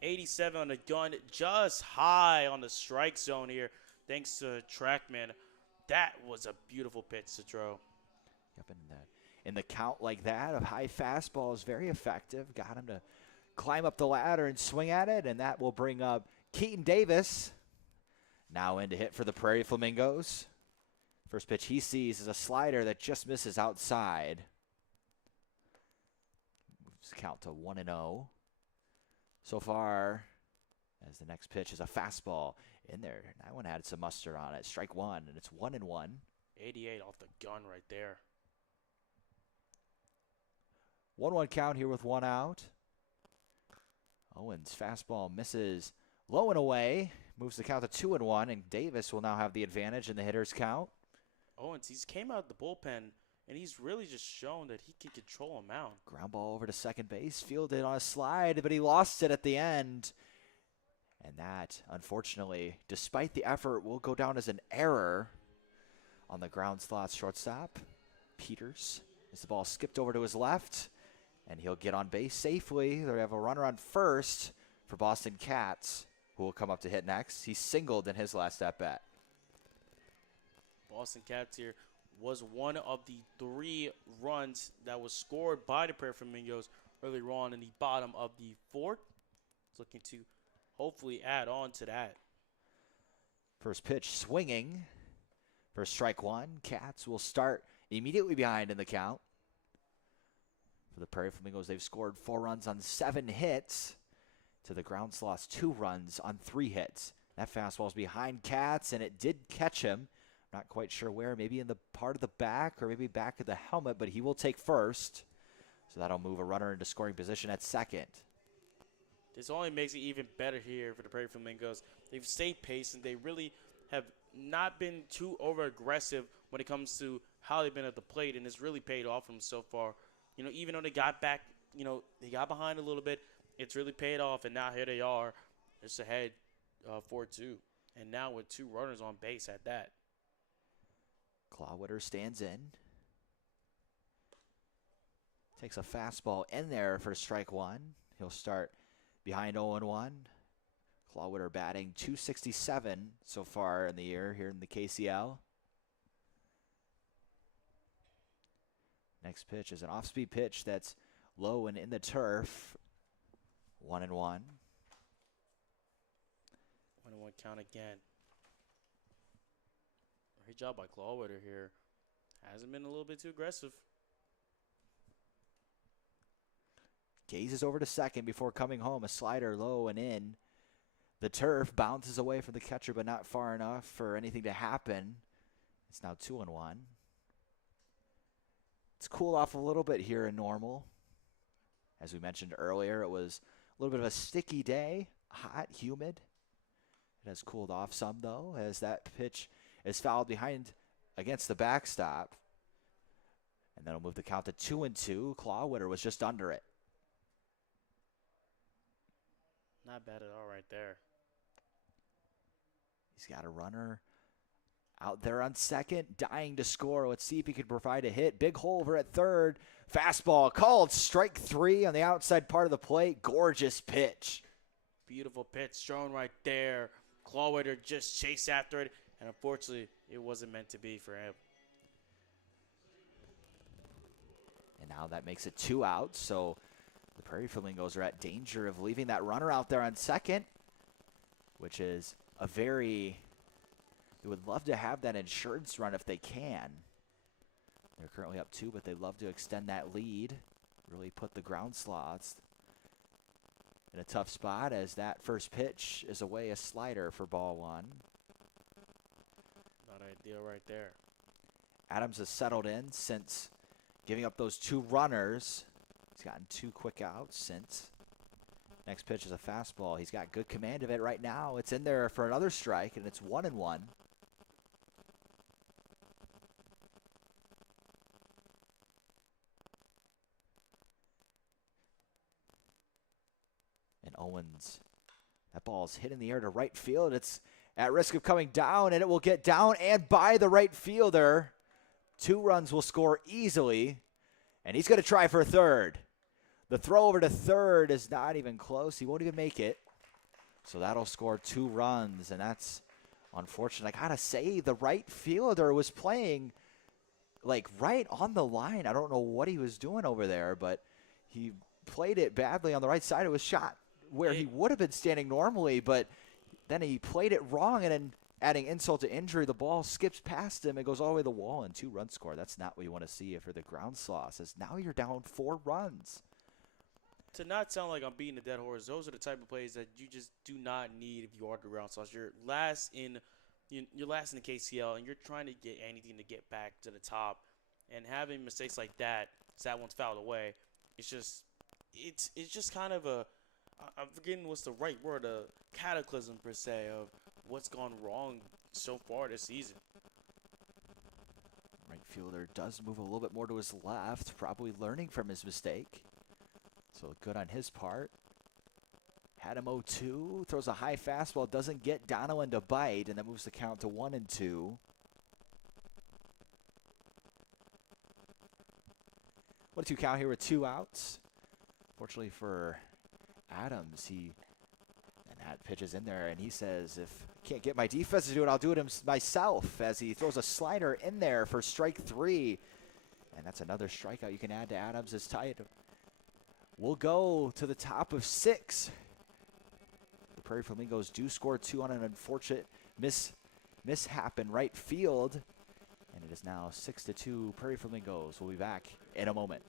87 on the gun, just high on the strike zone here, thanks to Trackman. That was a beautiful pitch to throw. Yep, in the count like that, a high fastball is very effective. Got him to climb up the ladder and swing at it, and that will bring up Keaton Davis. Now in to hit for the Prairie Flamingos. First pitch he sees is a slider that just misses outside. Moves the count to 1-0. So far, as the next pitch is a fastball in there. That one had some muster on it. Strike one, and it's 1-1. 88 off the gun right there. 1-1 count here with 1 out. Owens' fastball misses low and away. Moves the count to 2-1, and Davis will now have the advantage in the hitter's count. Owens, he's came out of the bullpen, and he's really just shown that he can control a mound. Ground ball over to second base, fielded on a slide, but he lost it at the end. And that, unfortunately, despite the effort, will go down as an error on the ground Sloths shortstop, Peters. As the ball skipped over to his left, and he'll get on base safely. They have a runner on first for Boston Cats, who will come up to hit next. He singled in his last at-bat. Boston Cats here was one of the 3 runs that was scored by the Prairie Flamingos earlier on in the bottom of the 4th. It's looking to hopefully add on to that. First pitch swinging for strike 1. Cats will start immediately behind in the count. For the Prairie Flamingos, they've scored 4 runs on 7 hits. To the ground Sloths, 2 runs on 3 hits. That fastball's behind Cats, and it did catch him. Not quite sure where, maybe in the part of the back or maybe back of the helmet, but he will take first. So that'll move a runner into scoring position at second. This only makes it even better here for the Prairie Flamingos. They've stayed patient. They really have not been too over-aggressive when it comes to how they've been at the plate, and it's really paid off for them so far. You know, even though they got back, you know, they got behind a little bit, it's really paid off, and now here they are. It's ahead 4-2, and now with 2 runners on base at that. Clawwitter stands in. Takes a fastball in there for strike 1. He'll start behind 0-1. Clawwitter batting .267 so far in the year here in the KCL. Next pitch is an off-speed pitch that's low and in the turf. 1-1. 1-1 count again. Great job by Clawwitter here. Hasn't been a little bit too aggressive. Gazes over to second before coming home. A slider low and in. The turf bounces away from the catcher, but not far enough for anything to happen. It's now 2-1. It's cooled off a little bit here in Normal. As we mentioned earlier, it was a little bit of a sticky day, hot, humid. It has cooled off some, though, as that pitch is fouled behind against the backstop. And that'll move the count to 2-2. Clawwitter was just under it. Not bad at all right there. He's got a runner out there on second, dying to score. Let's see if he can provide a hit. Big hole over at third. Fastball called strike 3 on the outside part of the plate. Gorgeous pitch. Beautiful pitch thrown right there. Clawwitter just chased after it, and unfortunately, it wasn't meant to be for him. And now that makes it 2 outs, so the Prairie Flamingos are at danger of leaving that runner out there on second, which is a very... They would love to have that insurance run if they can. They're currently up 2, but they'd love to extend that lead. Really put the ground Sloths in a tough spot as that first pitch is away, a slider for ball 1. Not ideal right there. Adams has settled in since giving up those 2 runners. He's gotten 2 quick outs since. Next pitch is a fastball. He's got good command of it right now. It's in there for another strike, and it's 1-1. And Owens, that ball's hit in the air to right field. It's at risk of coming down, and it will get down and by the right fielder. 2 runs will score easily, and he's going to try for third. The throw over to third is not even close. He won't even make it. So that'll score 2 runs, and that's unfortunate. I got to say, the right fielder was playing, like, right on the line. I don't know what he was doing over there, but he played it badly on the right side. It was shot where he would have been standing normally, but then he played it wrong, and then adding insult to injury, the ball skips past him and goes all the way to the wall, and 2 runs score. That's not what you want to see for the ground Sloths, as now you're down 4 runs. To not sound like I'm beating a dead horse, those are the type of plays that you just do not need if you are the ground Sloths. You're last in the KCL, and you're trying to get anything to get back to the top. And having mistakes like that, that one's fouled away, it's just kind of a, I'm forgetting what's the right word, a cataclysm per se of what's gone wrong so far this season. Right fielder does move a little bit more to his left, probably learning from his mistake. So good on his part. Had him 0-2, throws a high fastball, doesn't get Donovan to bite, and that moves the count to 1-2. 1-2 count here with 2 outs. Fortunately for Adams, that pitch is in there, and he says, if I can't get my defense to do it, I'll do it myself, as he throws a slider in there for strike 3. And that's another strikeout you can add to Adams' tight. We'll go to the top of 6. The Prairie Flamingos do score 2 on an unfortunate mishap in right field. And it is now 6-2 Prairie Flamingos. We'll be back in a moment.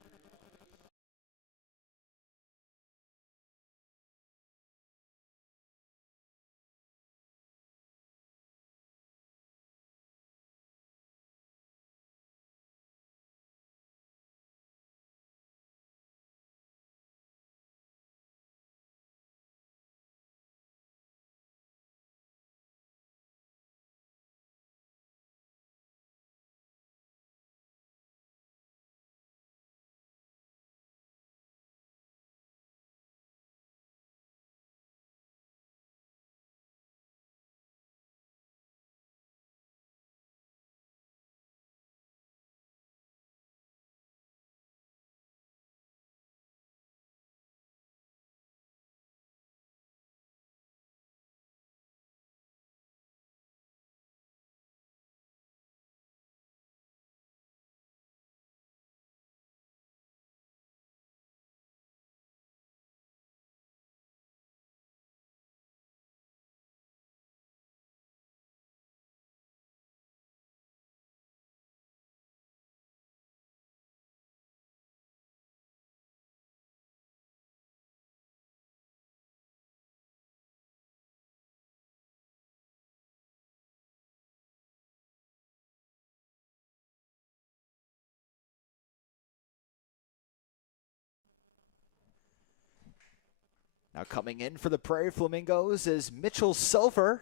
Now coming in for the Prairie Flamingos is Mitchell Silver.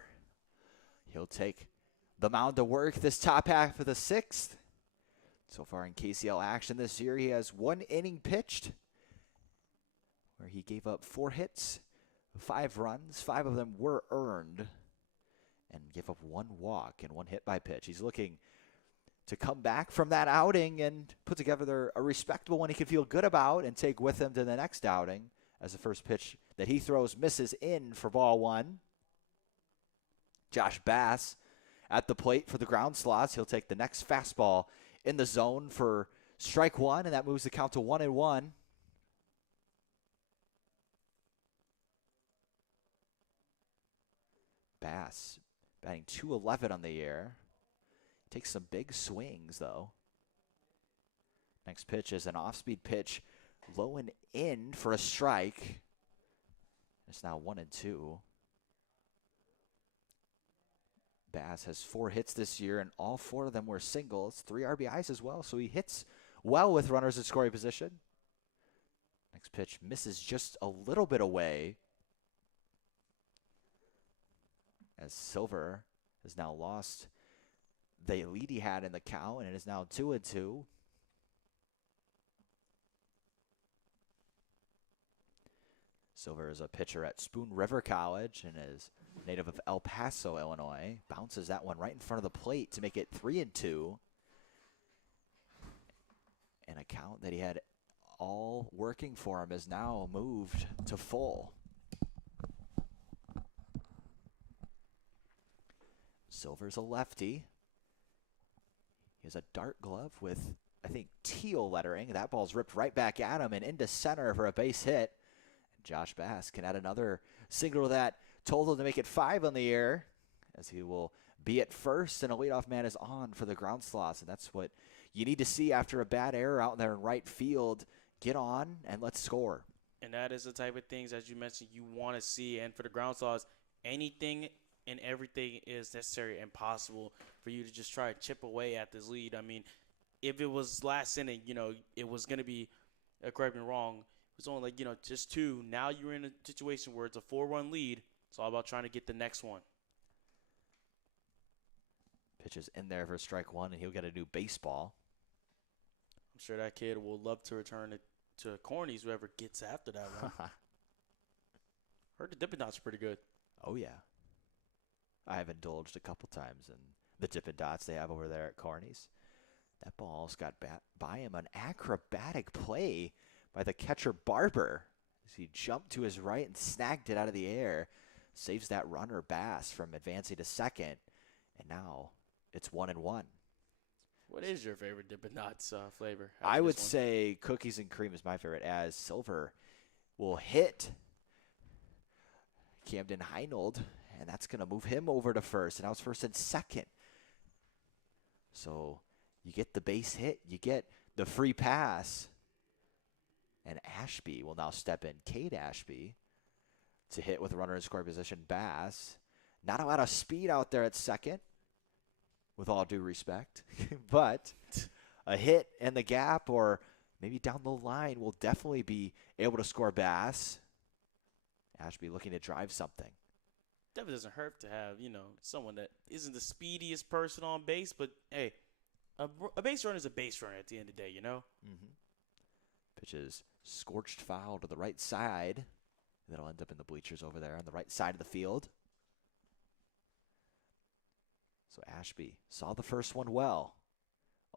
He'll take the mound to work this top half of the 6th. So far in KCL action this year, he has 1 inning pitched where he gave up 4 hits, 5 runs. 5 of them were earned, and gave up 1 walk and 1 hit by pitch. He's looking to come back from that outing and put together a respectable one he can feel good about and take with him to the next outing, as the first pitch that he throws misses in for ball 1. Josh Bass at the plate for the ground slots. He'll take the next fastball in the zone for strike 1, and that moves the count to 1-1. Bass batting .211 on the year. Takes some big swings, though. Next pitch is an off-speed pitch, low and in for a strike. It's now 1-2. Bass has 4 hits this year, and all 4 of them were singles, 3 RBIs as well, so he hits well with runners in scoring position. Next pitch misses just a little bit away, as Silver has now lost the lead he had in the count, and it is now 2-2. Silver is a pitcher at Spoon River College and is native of El Paso, Illinois. Bounces that one right in front of the plate to make it 3-2. An account that he had all working for him is now moved to full. Silver's a lefty. He has a dark glove with, I think, teal lettering. That ball's ripped right back at him and into center for a base hit. Josh Bass can add another single to that total to make it 5 on the air, as he will be at first, and a leadoff man is on for the ground slots, and that's what you need to see after a bad error out there in right field. Get on and let's score. And that is the type of things, as you mentioned, you want to see. And for the ground slots, anything and everything is necessary and possible for you to just try to chip away at this lead. I mean, if it was last inning, it was going to be, correct me wrong, it was only just 2. Now you're in a situation where it's a 4-run lead. It's all about trying to get the next one. Pitches in there for strike 1, and he'll get a new baseball. I'm sure that kid will love to return it to cornies, whoever gets after that one. Heard the Dippin' Dots are pretty good. Oh, yeah. I have indulged a couple times in the Dippin' Dots they have over there at Corny's. That ball's got by him. An acrobatic play by the catcher Barber as he jumped to his right and snagged it out of the air. Saves that runner Bass from advancing to second. And now it's 1-1. What is your favorite Dippin' Dots flavor? I would say cookies and cream is my favorite, as Silver will hit Camden Heinold, and that's going to move him over to first. And now it's first and second. So you get the base hit, you get the free pass, and Ashby will now step in. Cade Ashby to hit with a runner in scoring position. Bass, not a lot of speed out there at second, with all due respect, but a hit in the gap or maybe down the line will definitely be able to score Bass. Ashby looking to drive something. Definitely doesn't hurt to have, someone that isn't the speediest person on base, but hey, a base runner is a base runner at the end of the day, Mm-hmm. Pitch is scorched foul to the right side. That'll end up in the bleachers over there on the right side of the field. So Ashby saw the first one well.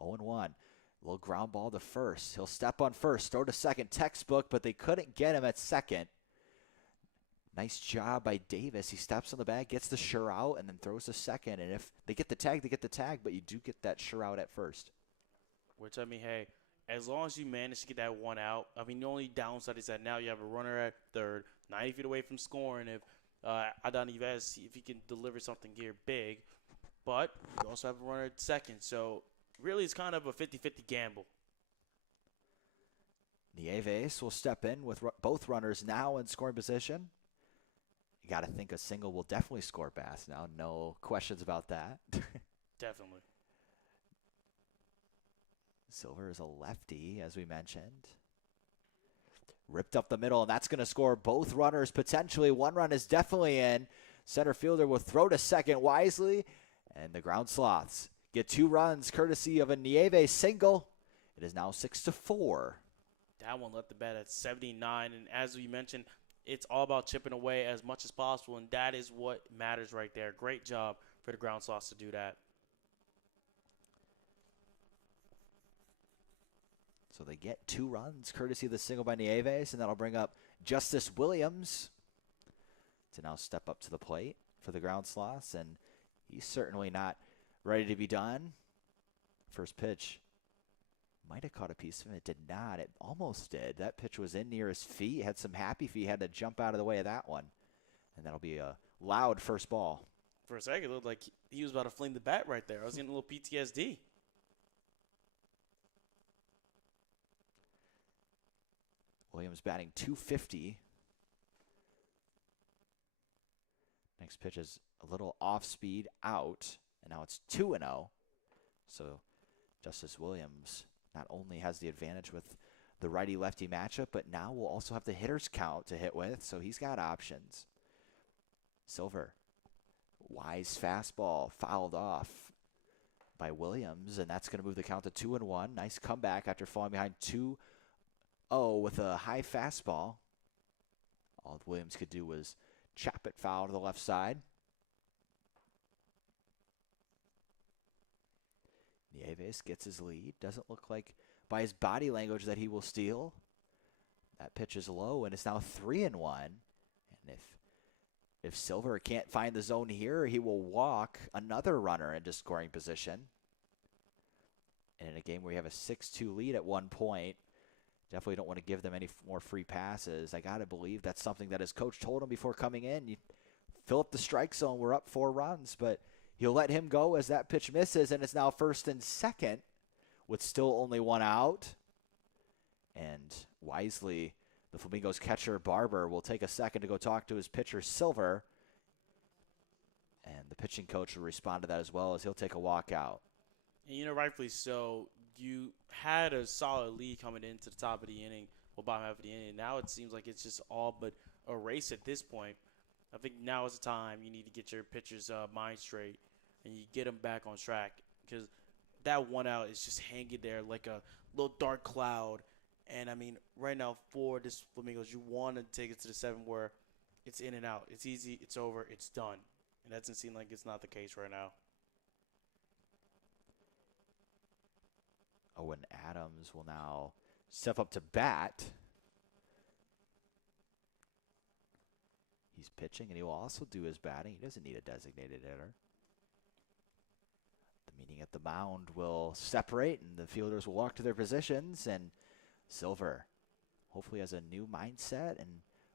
0-1. Little ground ball to first. He'll step on first, throw to second, textbook, but they couldn't get him at second. Nice job by Davis. He steps on the bag, gets the sure out, and then throws to second. And if they get the tag, they get the tag, but you do get that sure out at first. Which, hey, as long as you manage to get that one out, the only downside is that now you have a runner at third, 90 feet away from scoring. If Adan Yves, if he can deliver something here big, but you also have a runner at second. So really it's kind of a 50-50 gamble. Nieves will step in with both runners now in scoring position. You got to think a single will definitely score Bass now. No questions about that. Definitely. Silver is a lefty, as we mentioned. Ripped up the middle, and that's going to score both runners potentially. One run is definitely in. Center fielder will throw to second wisely, and the ground Sloths get 2 runs courtesy of a Nieves single. It is now 6-4. That one left the bat at 79, and as we mentioned, it's all about chipping away as much as possible, and that is what matters right there. Great job for the ground Sloths to do that. So they get 2 runs courtesy of the single by Nieves, and that'll bring up Justice Williams to now step up to the plate for the ground Sloths, and he's certainly not ready to be done. First pitch might have caught a piece of it. It did not. It almost did. That pitch was in near his feet. Had some happy feet. Had to jump out of the way of that one. And that'll be a loud first ball. For a second, it looked like he was about to fling the bat right there. I was getting a little PTSD. Williams batting .250. Next pitch is a little off speed out. And now it's 2-0. So Justice Williams not only has the advantage with the righty-lefty matchup, but now will also have the hitter's count to hit with, so he's got options. Silver, wise fastball, fouled off by Williams, and that's going to move the count to 2-1. Nice comeback after falling behind 2-0 with a high fastball. All Williams could do was chop it foul to the left side. Nieves gets his lead. Doesn't look like by his body language that he will steal. That pitch is low, and it's now 3-1. And if Silver can't find the zone here, he will walk another runner into scoring position. And in a game where you have a 6-2 lead at one point, definitely don't want to give them any more free passes. I got to believe that's something that his coach told him before coming in. You fill up the strike zone. We're up 4 runs, but he'll let him go as that pitch misses, and it's now first and second with still only 1 out. And wisely, the Flamingos catcher Barber will take a second to go talk to his pitcher Silver. And the pitching coach will respond to that as well as he'll take a walk out. And, rightfully so. You had a solid lead coming into the top of the inning, bottom half of the inning. Now it seems like it's just all but a race at this point. I think now is the time you need to get your pitcher's mind straight and you get them back on track, because that 1 out is just hanging there like a little dark cloud. And, right now for this Flamingos, you want to take it to the 7 where it's in and out. It's easy, it's over, it's done. And that doesn't seem like it's not the case right now. Owen Adams will now step up to bat. He's pitching, and he will also do his batting. He doesn't need a designated hitter. The meeting at the mound will separate, and the fielders will walk to their positions, and Silver hopefully has a new mindset and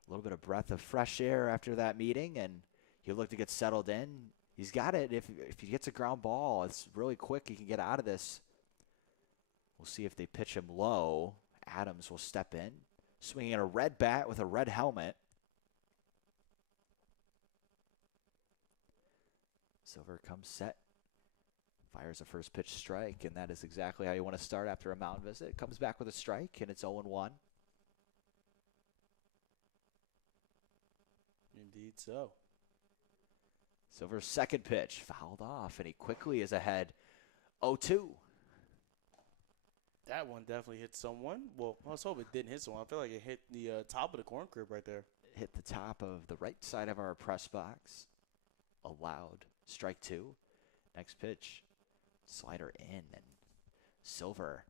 a little bit of breath of fresh air after that meeting, and he'll look to get settled in. He's got it. If he gets a ground ball, it's really quick. He can get out of this. We'll see if they pitch him low. Adams will step in, swinging at a red bat with a red helmet. Silver comes set, fires a first pitch strike, and that is exactly how you want to start after a mound visit. Comes back with a strike, and it's 0-1. Indeed so. Silver's second pitch fouled off, and he quickly is ahead 0-2. That one definitely hit someone. Well, let's hope it didn't hit someone. I feel like it hit the top of the corn crib right there. Hit the top of the right side of our press box. Allowed. Strike 2. Next pitch. Slider in, and Silver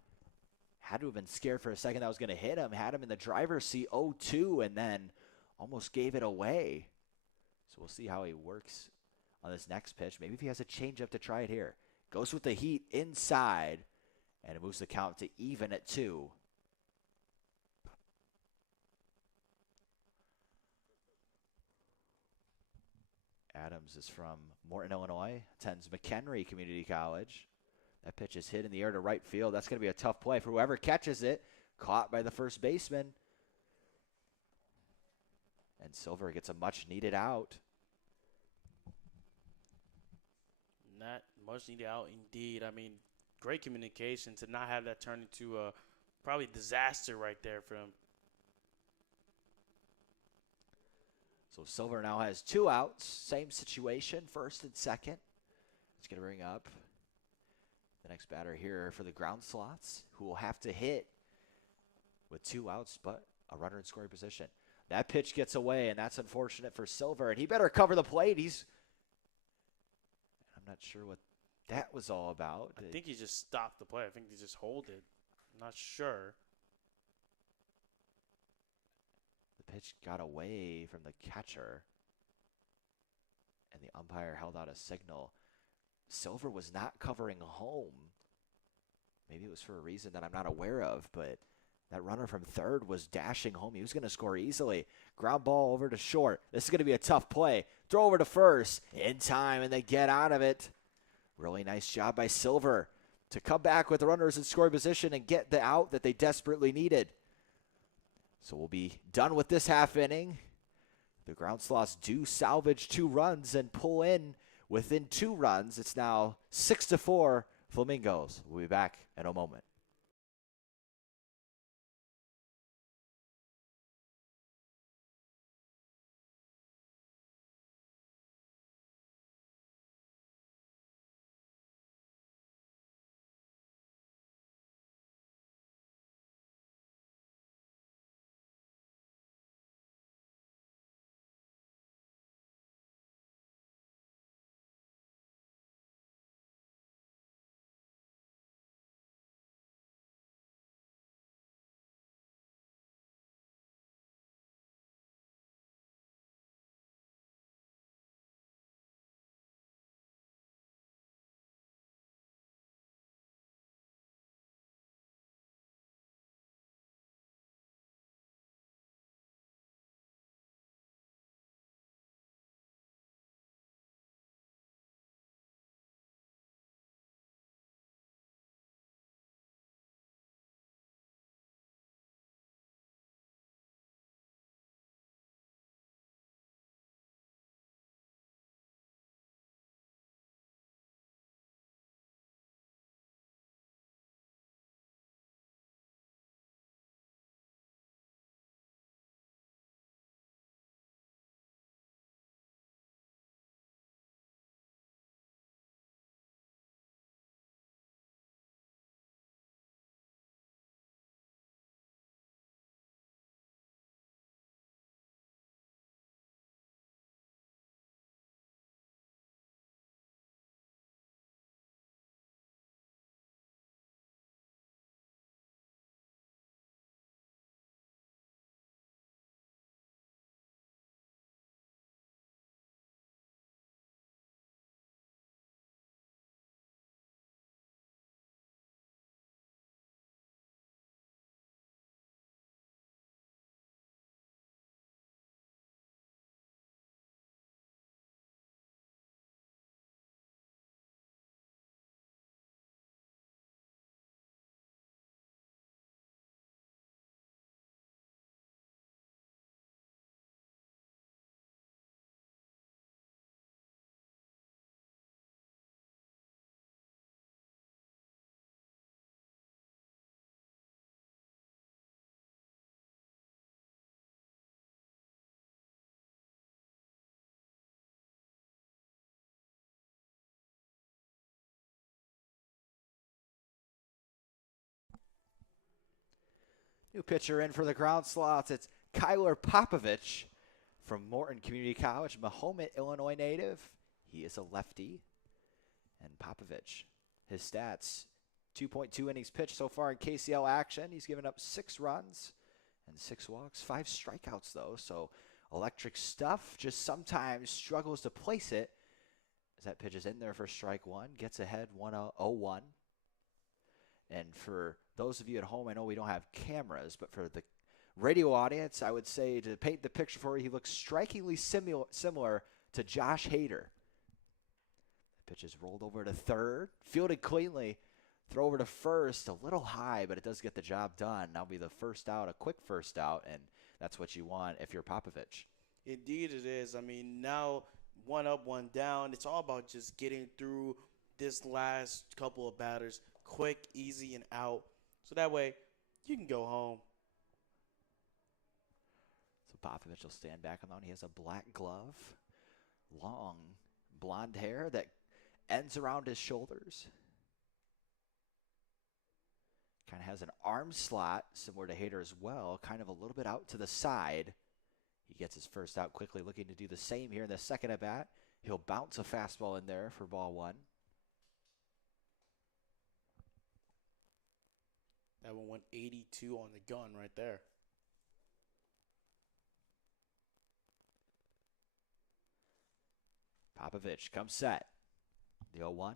had to have been scared for a second that was going to hit him. Had him in the driver's seat 0-2, and then almost gave it away. So we'll see how he works on this next pitch. Maybe if he has a changeup to try it here. Goes with the heat inside, and it moves the count to even at 2. Adams is from Morton, Illinois, attends McHenry Community College. That pitch is hit in the air to right field. That's going to be a tough play for whoever catches it. Caught by the first baseman. And Silver gets a much-needed out. Not much needed out indeed. I mean, great communication to not have that turn into a probably disaster right there for him. So Silver now has 2 outs. Same situation, first and second. It's going to bring up the next batter here for the ground sloths, who will have to hit with 2 outs, but a runner in scoring position. That pitch gets away, and that's unfortunate for Silver. And he better cover the plate. I'm not sure what that was all about. I think he just stopped the play. I think he just hold it. I'm not sure. The pitch got away from the catcher, and the umpire held out a signal. Silver was not covering home. Maybe it was for a reason that I'm not aware of, but that runner from third was dashing home. He was going to score easily. Ground ball over to short. This is going to be a tough play. Throw over to first in time, and they get out of it. Really nice job by Silver to come back with the runners in scoring position and get the out that they desperately needed. So we'll be done with this half inning. The ground sloths do salvage 2 runs and pull in within 2 runs. It's now 6-4 Flamingos. We'll be back in a moment. New pitcher in for the Ground Sloths. It's Kyler Popovich from Morton Community College, Mahomet, Illinois native. He is a lefty. And Popovich, his stats, 2.2 innings pitched so far in KCL action. He's given up 6 runs and 6 walks, 5 strikeouts though. So electric stuff, just sometimes struggles to place it. As that pitch is in there for strike 1, gets ahead 1-0-1. And for those of you at home, I know we don't have cameras, but for the radio audience, I would say to paint the picture for you, he looks strikingly similar to Josh Hader. The pitch is rolled over to third, fielded cleanly, throw over to first, a little high, but it does get the job done. That'll be the first out, a quick first out, and that's what you want if you're Popovich. Indeed it is. I mean, now 1 up, 1 down. It's all about just getting through this last couple of batters quick, easy, and out. So that way you can go home. So Popovich will stand back on the mound. He has a black glove, long blonde hair that ends around his shoulders. Kind of has an arm slot similar to Hader as well, kind of a little bit out to the side. He gets his first out quickly, looking to do the same here in the second at bat. He'll bounce a fastball in there for ball 1. That one went 82 on the gun right there. Popovich comes set. The 0-1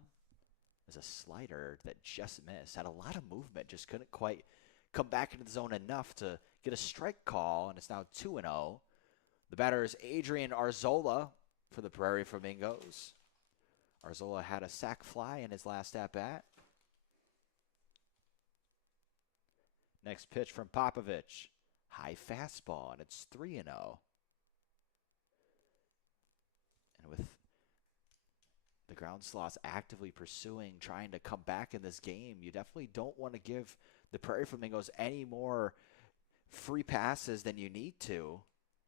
is a slider that just missed. Had a lot of movement, just couldn't quite come back into the zone enough to get a strike call, and it's now 2-0. The batter is Adrian Arzola for the Prairie Flamingos. Arzola had a sac fly in his last at-bat. Next pitch from Popovich. High fastball, and it's 3-0. And with the Ground Sloths actively pursuing, trying to come back in this game, you definitely don't want to give the Prairie Flamingos any more free passes than you need to.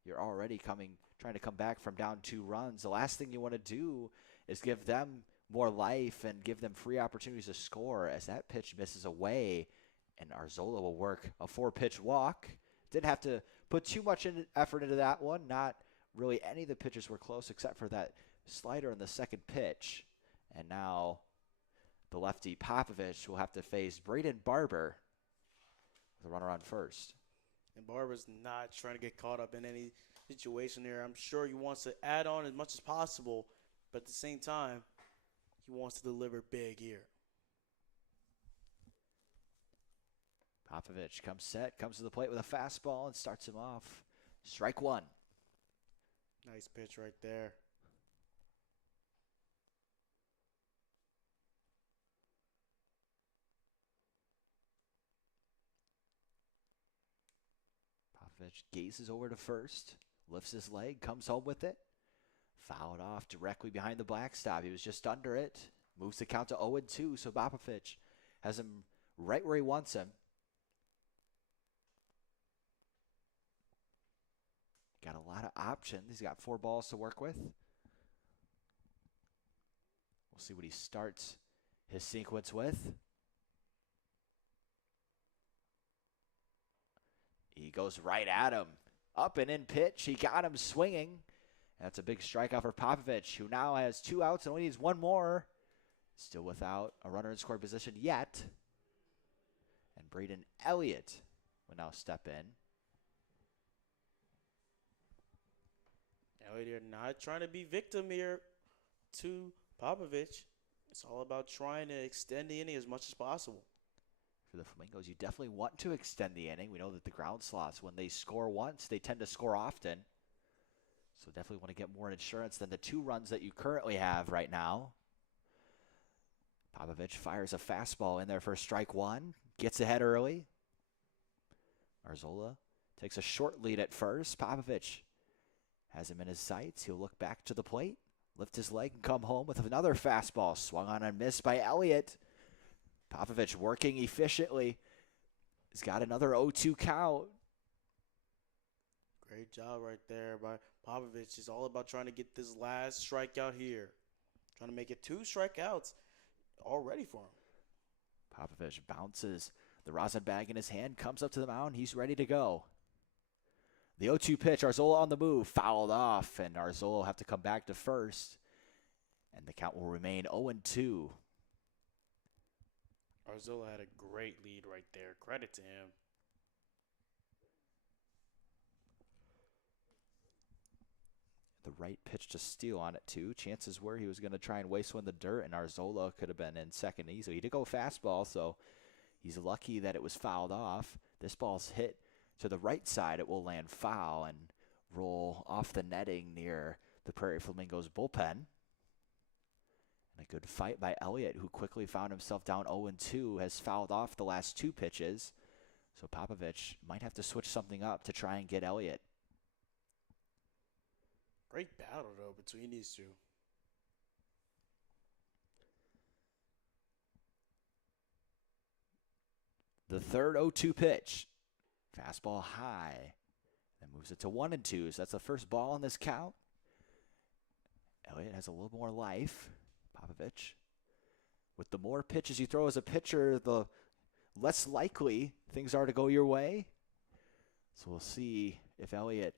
You're already trying to come back from down 2 runs. The last thing you want to do is give them more life and give them free opportunities to score, as that pitch misses away, and Arzola will work a 4-pitch walk. Didn't have to put too much effort into that one. Not really any of the pitches were close except for that slider in the second pitch. And now the lefty Popovich will have to face Braden Barber with a runner on first. And Barber's not trying to get caught up in any situation here. I'm sure he wants to add on as much as possible, but at the same time, he wants to deliver big here. Popovich comes set, comes to the plate with a fastball and starts him off. Strike 1. Nice pitch right there. Popovich gazes over to first, lifts his leg, comes home with it. Fouled off directly behind the backstop. He was just under it. Moves the count to 0-2, so Popovich has him right where he wants him. Got a lot of options. He's got 4 balls to work with. We'll see what he starts his sequence with. He goes right at him. Up and in pitch. He got him swinging. That's a big strikeout for Popovich, who now has 2 outs and only needs 1 more. Still without a runner in scoring position yet. And Braden Elliott will now step in. Elliott not trying to be victim here to Popovich. It's all about trying to extend the inning as much as possible. For the Flamingos, you definitely want to extend the inning. We know that the Ground Sloths, when they score once, they tend to score often. So definitely want to get more insurance than the 2 runs that you currently have right now. Popovich fires a fastball in there for strike 1. Gets ahead early. Arzola takes a short lead at first. Popovich has him in his sights. He'll look back to the plate, lift his leg, and come home with another fastball. Swung on and missed by Elliott. Popovich working efficiently. He's got another 0-2 count. Great job right there by Popovich. It's all about trying to get this last strikeout here. Trying to make it 2 strikeouts already for him. Popovich bounces The rosin bag in his hand, comes up to the mound. He's ready to go. The 0-2 pitch, Arzola on the move, fouled off, and Arzola will have to come back to first. And the count will remain 0-2. Arzola had a great lead right there. Credit to him. The right pitch to steal on it, too. Chances were he was going to try and waste one in the dirt, and Arzola could have been in second easily. He did go fastball, so he's lucky that it was fouled off. This ball's hit to the right side. It will land foul and roll off the netting near the Prairie Flamingos bullpen. And a good fight by Elliott, who quickly found himself down 0-2, has fouled off the last 2 pitches. So Popovich might have to switch something up to try and get Elliott. Great battle, though, between these two. The third 0-2 pitch. Fastball high. Then moves it to 1-2. So that's the first ball in this count. Elliott has a little more life. Popovich. With the more pitches you throw as a pitcher, the less likely things are to go your way. So we'll see if Elliott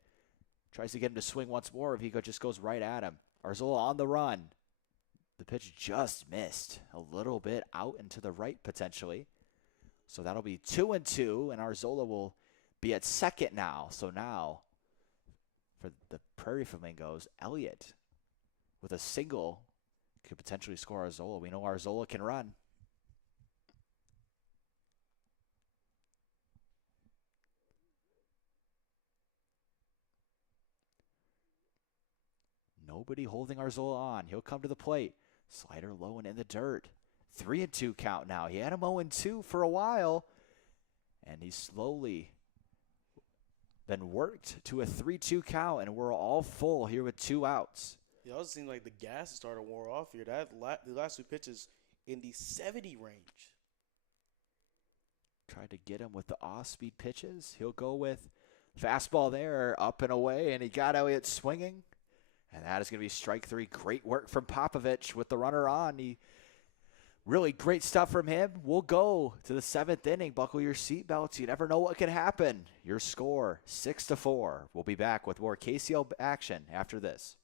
tries to get him to swing once more, if he just goes right at him. Arzola on the run. The pitch just missed. A little bit out and to the right, potentially. So that'll be 2-2, and Arzola will be at second now. So now, for the Prairie Flamingos, Elliott, with a single, could potentially score Arzola. We know Arzola can run. Nobody holding Arzola on. He'll come to the plate. Slider low and in the dirt. 3-2 count now. He had him 0-2 for a while, and he's slowly been worked to a 3-2 count, and we're all full here with 2 outs. It also seems like the gas is starting to wear off here. The last 2 pitches in the 70 range. Tried to get him with the off-speed pitches. He'll go with fastball there, up and away, and he got Elliott swinging. And that is going to be strike 3. Great work from Popovich with the runner on. Really great stuff from him. We'll go to the 7th inning. Buckle your seatbelts. You never know what can happen. Your score, 6-4. We'll be back with more KCL action after this.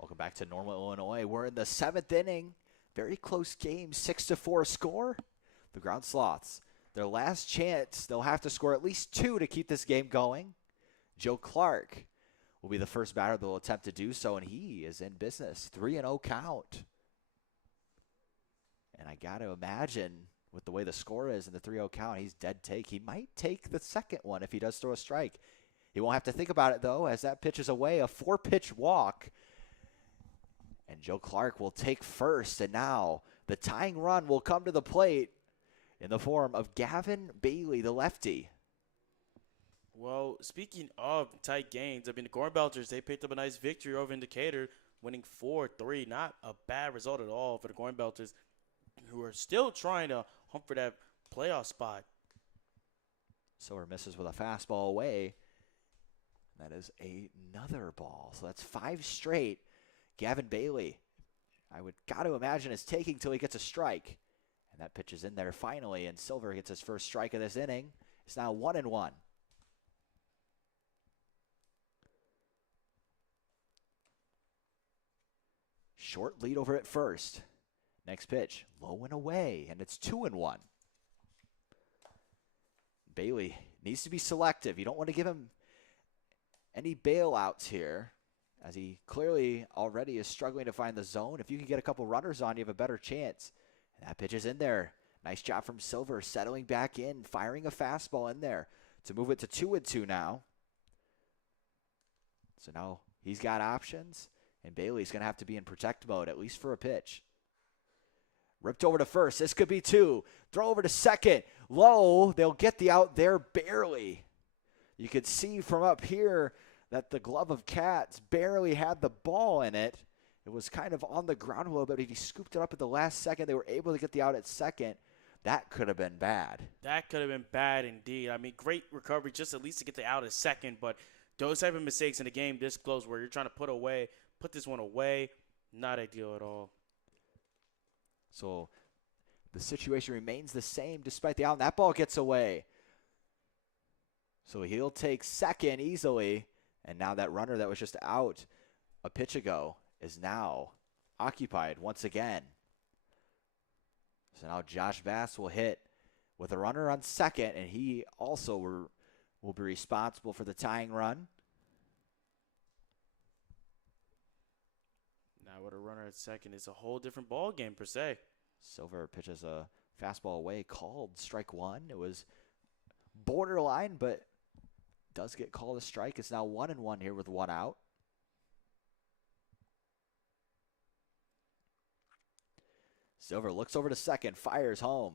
Welcome back to Normal, Illinois. We're in the 7th inning. Very close game, 6-4 score. The Ground Sloths, their last chance, they'll have to score at least 2 to keep this game going. Joe Clark will be the first batter that will attempt to do so, and he is in business. 3-0 count. And I got to imagine, with the way the score is in the 3-0 count, he's dead take. He might take the second one if he does throw a strike. He won't have to think about it, though, as that pitch is away. A 4-pitch walk. And Joe Clark will take first. And now the tying run will come to the plate in the form of Gavin Bailey, the lefty. Well, speaking of tight games, I mean, the Corn Belters, they picked up a nice victory over Indicator, winning 4-3. Not a bad result at all for the Corn Belters, who are still trying to hunt for that playoff spot. Silver misses with a fastball away. That is another ball. So that's 5 straight. Gavin Bailey, I would got to imagine, is taking till he gets a strike. And that pitch is in there finally, and Silver gets his first strike of this inning. It's now 1-1. Short lead over at first. Next pitch, low and away, and it's 2-1. Bailey needs to be selective. You don't want to give him any bailouts here, as he clearly already is struggling to find the zone. If you can get a couple runners on, you have a better chance. And that pitch is in there. Nice job from Silver, settling back in, firing a fastball in there to move it to 2-2 now. So now he's got options, and Bailey's going to have to be in protect mode, at least for a pitch. Ripped over to first. This could be 2. Throw over to second. Low. They'll get the out there barely. You could see from up here that the glove of Katz barely had the ball in it. It was kind of on the ground a little bit. He scooped it up at the last second. They were able to get the out at second. That could have been bad. That could have been bad indeed. I mean, great recovery just at least to get the out at second, but those type of mistakes in a game this close where you're trying to put this one away, not ideal at all. So the situation remains the same despite the out, and that ball gets away. So he'll take second easily, and now that runner that was just out a pitch ago is now occupied once again. So now Josh Bass will hit with a runner on second, and he also will be responsible for the tying run. Now with a runner at second, it's a whole different ball game per se. Silver pitches a fastball away, called strike 1. It was borderline, but does get called a strike. It's now 1-1 here with 1 out. Silver looks over to second, fires home,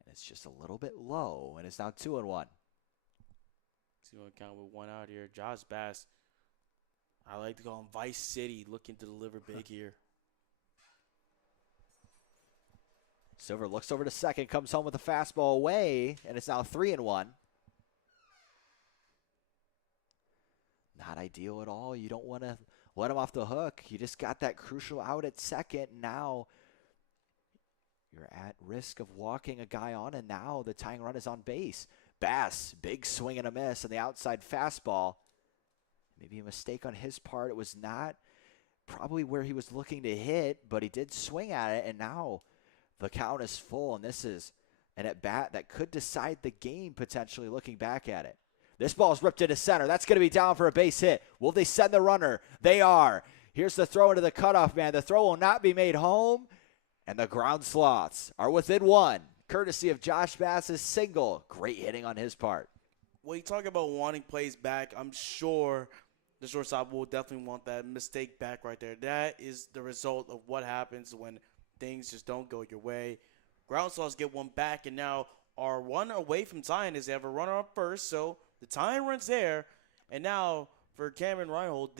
and it's just a little bit low, and it's now 2-1. 2-1 count with 1 out here. Josh Bass, I like to call him Vice City, looking to deliver big here. Silver looks over to second, comes home with a fastball away, and it's now 3-1. Not ideal at all. You don't want to let him off the hook. You just got that crucial out at second. Now you're at risk of walking a guy on, and now the tying run is on base. Bass, big swing and a miss on the outside fastball. Maybe a mistake on his part. It was not probably where he was looking to hit, but he did swing at it, and now the count is full, and this is an at-bat that could decide the game potentially looking back at it. This ball's ripped into center. That's going to be down for a base hit. Will they send the runner? They are. Here's the throw into the cutoff man. The throw will not be made home, and the ground sloths are within 1, courtesy of Josh Bass's single. Great hitting on his part. When you talk about wanting plays back, I'm sure the shortstop will definitely want that mistake back right there. That is the result of what happens when things just don't go your way. Ground sloths get 1 back, and now are 1 away from tying as they have a runner up first, so the tying run's there. And now for Cameron Reinhold,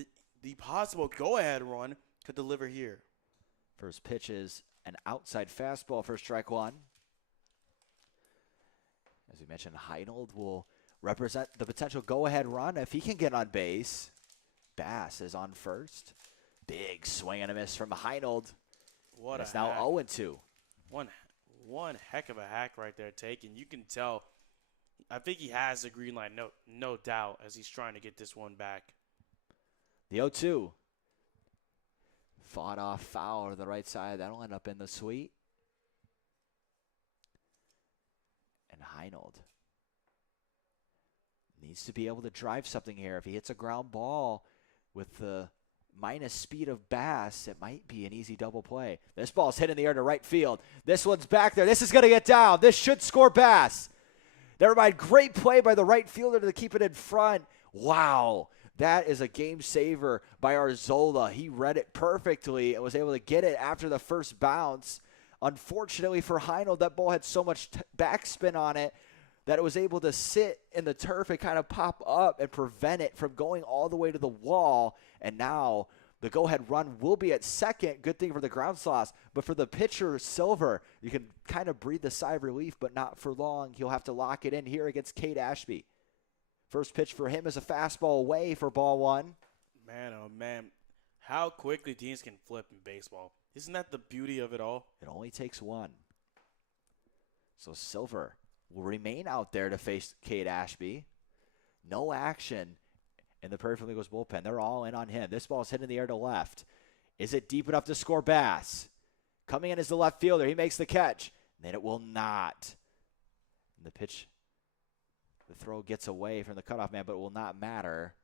the possible go-ahead run could deliver here. First pitch is an outside fastball for strike 1. As we mentioned, Heinold will represent the potential go-ahead run if he can get on base. Bass is on first. Big swing and a miss from Heinold. What it's a now hack. 0-2. One heck of a hack right there taken. You can tell. I think he has the green light, no doubt, as he's trying to get this one back. The 0-2. Fought off foul to the right side. That'll end up in the suite. And Heinold needs to be able to drive something here. If he hits a ground ball with the minus speed of Bass, it might be an easy double play. This ball's hit in the air to right field. This one's back there. This is going to get down. This should score Bass. Never mind. Great play by the right fielder to keep it in front. Wow, that is a game saver by Arzola. He read it perfectly and was able to get it after the first bounce. Unfortunately for Heinold, that ball had so much backspin on it that it was able to sit in the turf and kind of pop up and prevent it from going all the way to the wall. And now the go-ahead run will be at second. Good thing for the ground sloths. But for the pitcher, Silver, you can kind of breathe a sigh of relief, but not for long. He'll have to lock it in here against Cade Ashby. First pitch for him is a fastball away for ball one. Man, oh man, how quickly teams can flip in baseball. Isn't that the beauty of it all? It only takes one. So Silver will remain out there to face Cade Ashby. No action in the Prairie Flamingos bullpen. They're all in on him. This ball is hit in the air to left. Is it deep enough to score Bass? Coming in as the left fielder. He makes the catch. Then it will not. And the pitch, the throw gets away from the cutoff man, but it will not matter.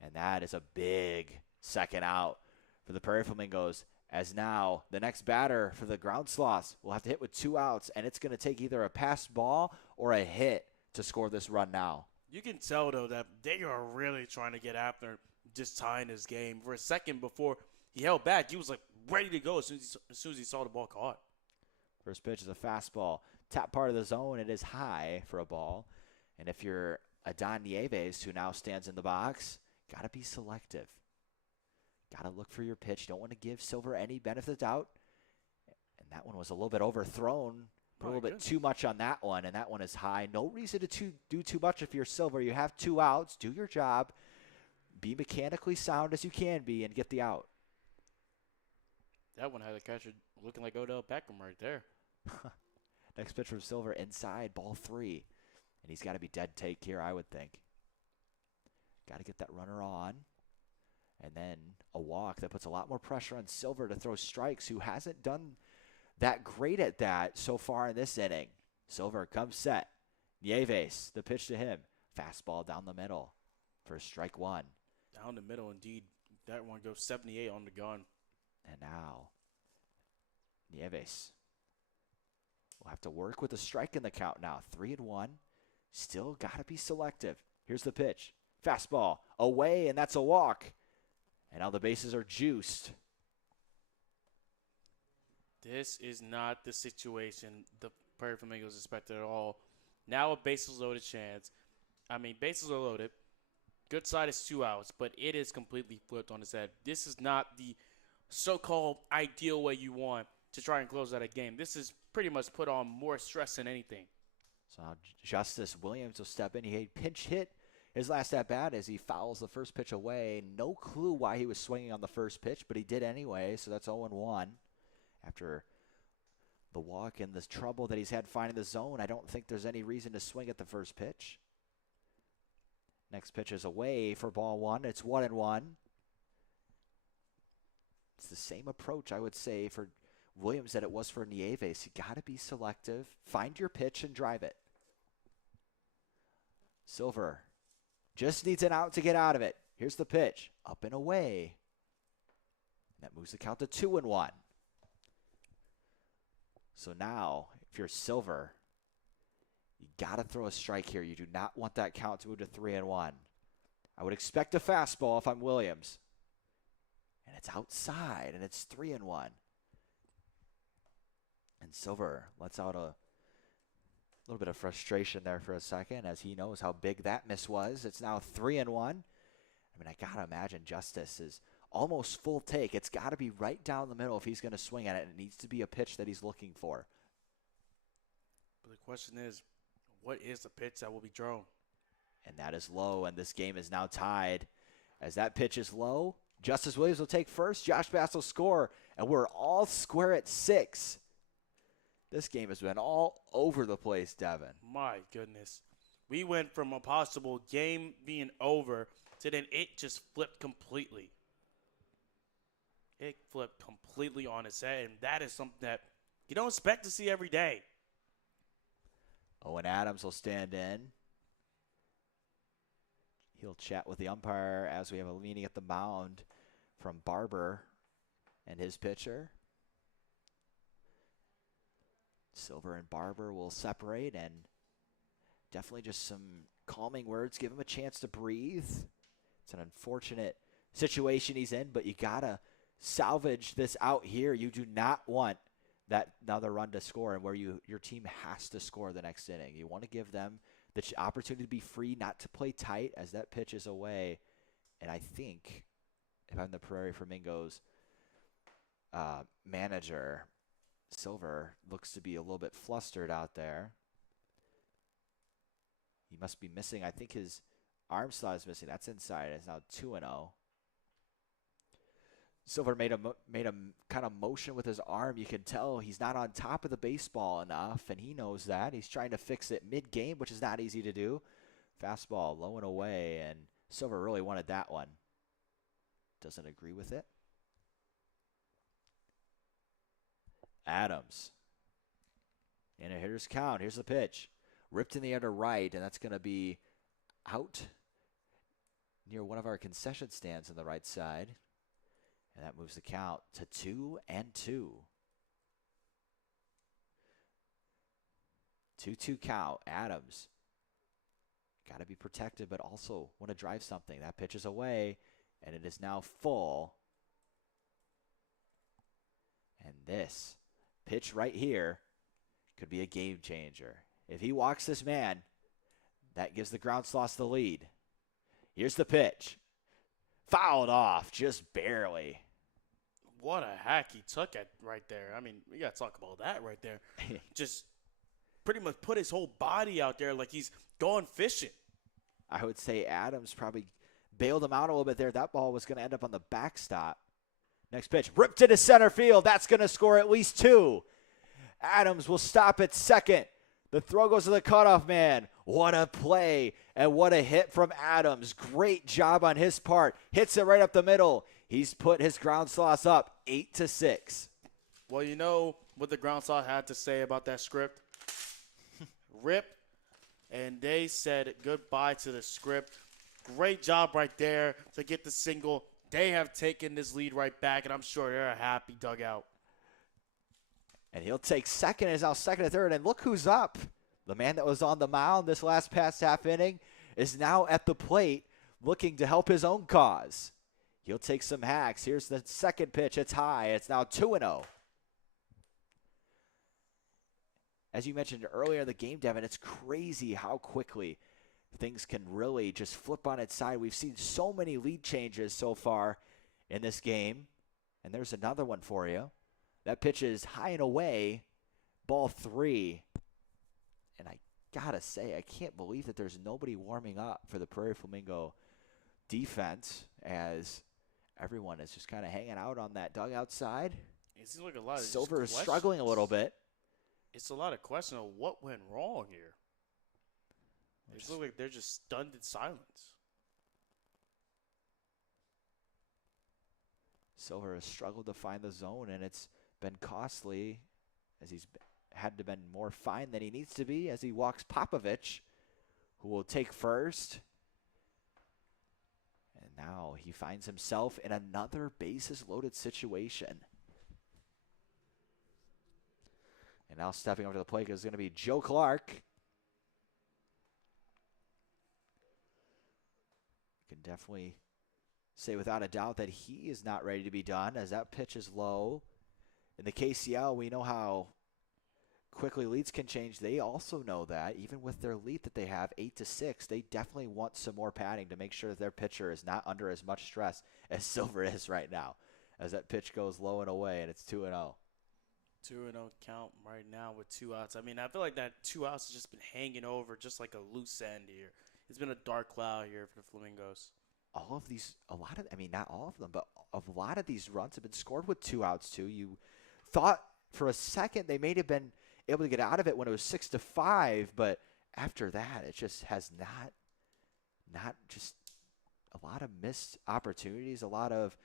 And that is a big second out for the Prairie Flamingos, as now the next batter for the ground sloths will have to hit with 2 outs, and it's going to take either a passed ball or a hit to score this run now. You can tell, though, that they are really trying to get after just tying this game. For a second before he held back, he was like ready to go as soon as he saw the ball caught. First pitch is a fastball. Top part of the zone, it is high for a ball. And if you're Adon Nieves, who now stands in the box, got to be selective. Got to look for your pitch. Don't want to give Silver any benefit of doubt. And that one was a little bit overthrown. Put a little bit too much on that one, and that one is high. No reason to do too much if you're Silver. You have 2 outs. Do your job. Be mechanically sound as you can be and get the out. That one had the catcher looking like Odell Beckham right there. Next pitch from Silver inside, ball 3. And he's got to be dead take here, I would think. Got to get that runner on. And then a walk that puts a lot more pressure on Silver to throw strikes, who hasn't done that great at that so far in this inning. Silver comes set. Nieves, the pitch to him. Fastball down the middle for strike 1. Down the middle, indeed. That one goes 78 on the gun. And now Nieves will have to work with a strike in the count now. 3-1. Still got to be selective. Here's the pitch. Fastball away, and that's a walk. And now the bases are juiced. This is not the situation the Prairie Flamingos expected at all. Now a bases loaded chance. I mean, bases are loaded. Good side is 2 outs, but it is completely flipped on its head. This is not the so-called ideal way you want to try and close out a game. This is pretty much put on more stress than anything. So now Justice Williams will step in. He pinch hit his last at-bat as he fouls the first pitch away. No clue why he was swinging on the first pitch, but he did anyway, so that's 0-1. After the walk and the trouble that he's had finding the zone, I don't think there's any reason to swing at the first pitch. Next pitch is away for ball 1. It's 1-1. It's the same approach, I would say, for Williams that it was for Nieves. You got to be selective. Find your pitch and drive it. Silver just needs an out to get out of it. Here's the pitch. Up and away. That moves the count to 2-1. So now, if you're Silver, you got to throw a strike here. You do not want that count to move to 3-1. I would expect a fastball if I'm Williams. And it's outside, and it's 3-1. And Silver lets out a little bit of frustration there for a second, as he knows how big that miss was. It's now 3-1. I mean, I got to imagine Justice is almost full take. It's got to be right down the middle if he's going to swing at it. It needs to be a pitch that he's looking for. But the question is, what is the pitch that will be thrown? And that is low, and this game is now tied. As that pitch is low, Justice Williams will take first. Josh Bass will score, and we're all square at 6. This game has been all over the place, Devin. My goodness. We went from a possible game being over to then it just flipped completely. It flipped completely on its head, and that is something that you don't expect to see every day. Owen Adams will stand in. He'll chat with the umpire as we have a meeting at the mound from Barber and his pitcher. Silver and Barber will separate, and definitely just some calming words. Give him a chance to breathe. It's an unfortunate situation he's in, but you got to salvage this out here. You do not want that another run to score and where your team has to score the next inning. You want to give them the opportunity to be free, not to play tight as that pitch is away. And I think if I'm the Prairie Flamingos manager, Silver looks to be a little bit flustered out there. He must be missing. I think his arm slot is missing. That's inside. It's now 2-0. Silver made a kind of motion with his arm. You can tell he's not on top of the baseball enough, and he knows that. He's trying to fix it mid-game, which is not easy to do. Fastball low and away, and Silver really wanted that one. Doesn't agree with it. Adams. And a hitter's count. Here's the pitch. Ripped in the air to right, and that's going to be out near one of our concession stands on the right side. And that moves the count to 2-2. 2-2 count. Adams. Got to be protected, but also want to drive something. That pitch is away, and it is now full. And this pitch right here could be a game changer. If he walks this man, that gives the Ground Sloths the lead. Here's the pitch. Fouled off just barely. What a hack he took at right there. I mean, we got to talk about that right there. Just pretty much put his whole body out there like he's going fishing. I would say Adams probably bailed him out a little bit there. That ball was going to end up on the backstop. Next pitch, ripped into center field. That's going to score at least 2. Adams will stop at second. The throw goes to the cutoff man. What a play and what a hit from Adams. Great job on his part. Hits it right up the middle. He's put his Ground Sloths up 8-6. Well, you know what the Ground Sloth had to say about that script? Rip. And they said goodbye to the script. Great job right there to get the single. They have taken this lead right back, and I'm sure they're a happy dugout. And he'll take second. Is now second and third. And look who's up. The man that was on the mound this last past half inning is now at the plate looking to help his own cause. He'll take some hacks. Here's the second pitch. It's high. It's now 2-0. As you mentioned earlier in the game, Devin, it's crazy how quickly things can really just flip on its side. We've seen so many lead changes so far in this game. And there's another one for you. That pitch is high and away, ball 3. And I got to say, I can't believe that there's nobody warming up for the Prairie Flamingo defense as everyone is just kind of hanging out on that dugout side. It seems like a lot of Silver is struggling a little bit. It's a lot of questions of what went wrong here. It looks like they're just stunned in silence. Silver has struggled to find the zone, and it's been costly as he's had to been more fine than he needs to be as he walks Popovich, who will take first. And now he finds himself in another bases-loaded situation. And now stepping over to the plate is going to be Joe Clark. You can definitely say without a doubt that he is not ready to be done as that pitch is low. In the KCL, we know how quickly leads can change. They also know that. Even with their lead that they have, 8-6, they definitely want some more padding to make sure that their pitcher is not under as much stress as Silver is right now as that pitch goes low and away, and it's 2-0. 2-0 count right now with 2 outs. I mean, I feel like that 2 outs has just been hanging over just like a loose end here. It's been a dark cloud here for the Flamingos. All of these, not all of them, but a lot of these runs have been scored with 2 outs too. You thought for a second they may have been able to get out of it when it was 6-5, but after that it just has not just a lot of missed opportunities, a lot of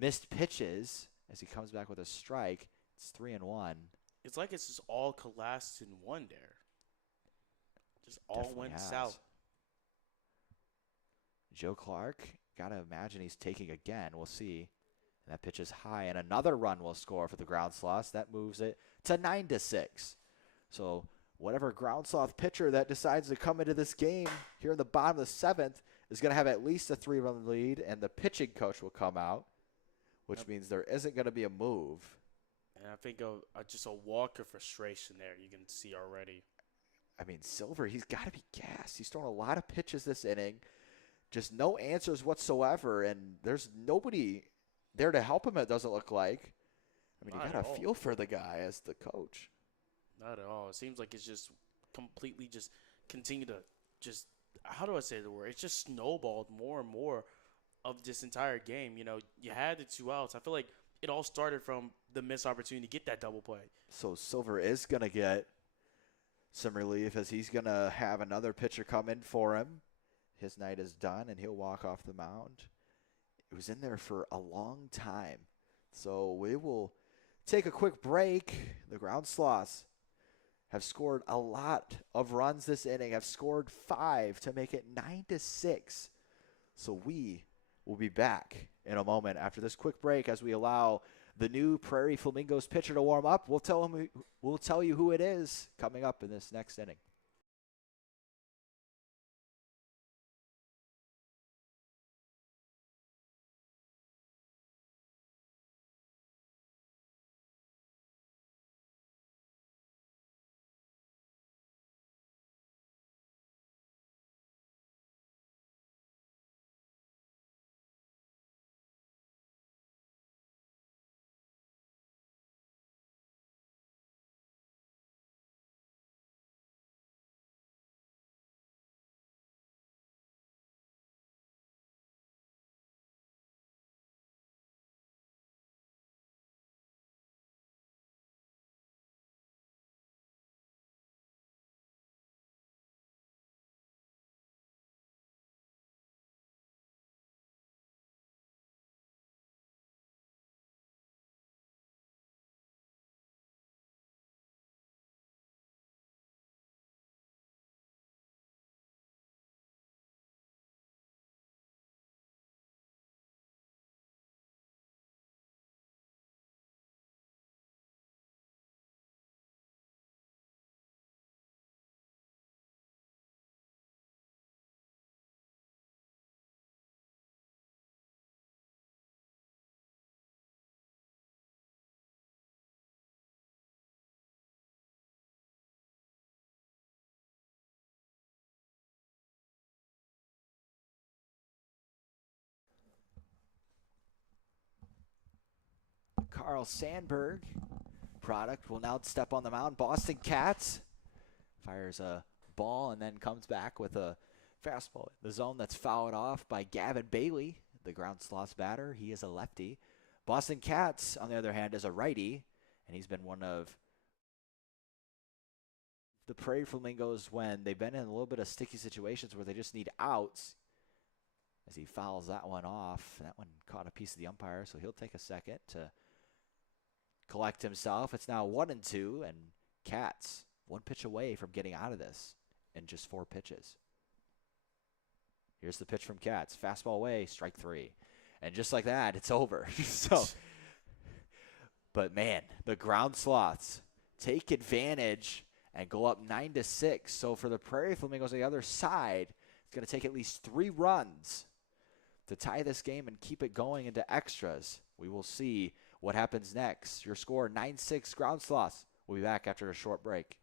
missed pitches as he comes back with a strike. It's 3-1. It's like it's just all collapsed in one there. Just all Definitely went has. south. Joe Clark, got to imagine he's taking again. We'll see. And that pitch is high, and another run will score for the Ground Sloths. That moves it to 9-6. So whatever Ground Sloth pitcher that decides to come into this game here in the bottom of the 7th is going to have at least a 3-run lead, and the pitching coach will come out, which means there isn't going to be a move. And I think just a walk of frustration there you can see already. I mean, Silver, he's got to be gassed. He's thrown a lot of pitches this inning, just no answers whatsoever, and there's nobody there to help him, it doesn't look like. I mean, you got to feel for the guy as the coach. Not at all. It seems like it's just completely just continue to just, how do I say the word? It's just snowballed more and more of this entire game. You know, you had the 2 outs. I feel like it all started from the missed opportunity to get that double play. So Silver is going to get some relief as he's going to have another pitcher come in for him. His night is done, and he'll walk off the mound. It was in there for a long time. So we will take a quick break. The Ground Sloths have scored a lot of runs this inning, have scored 5 to make it 9-6. So we will be back in a moment after this quick break as we allow the new Prairie Flamingos pitcher to warm up. We'll tell you who it is coming up in this next inning. Carl Sandberg product will now step on the mound. Boston Cats fires a ball and then comes back with a fastball in the zone that's fouled off by Gavin Bailey, the Ground Sloths batter. He is a lefty. Boston Cats, on the other hand, is a righty, and he's been one of the Prairie Flamingos when they've been in a little bit of sticky situations where they just need outs. As he fouls that one off, that one caught a piece of the umpire, so he'll take a second to collect himself. It's now 1-2, and Cats 1 pitch away from getting out of this in just 4 pitches. Here's the pitch from Cats. Fastball away, strike 3. And just like that, it's over. But man, the Ground Sloths take advantage and go up 9-6. So for the Prairie Flamingos on the other side, it's going to take at least 3 runs to tie this game and keep it going into extras. We will see what happens next. Your score, 9-6 Ground Sloths. We'll be back after a short break.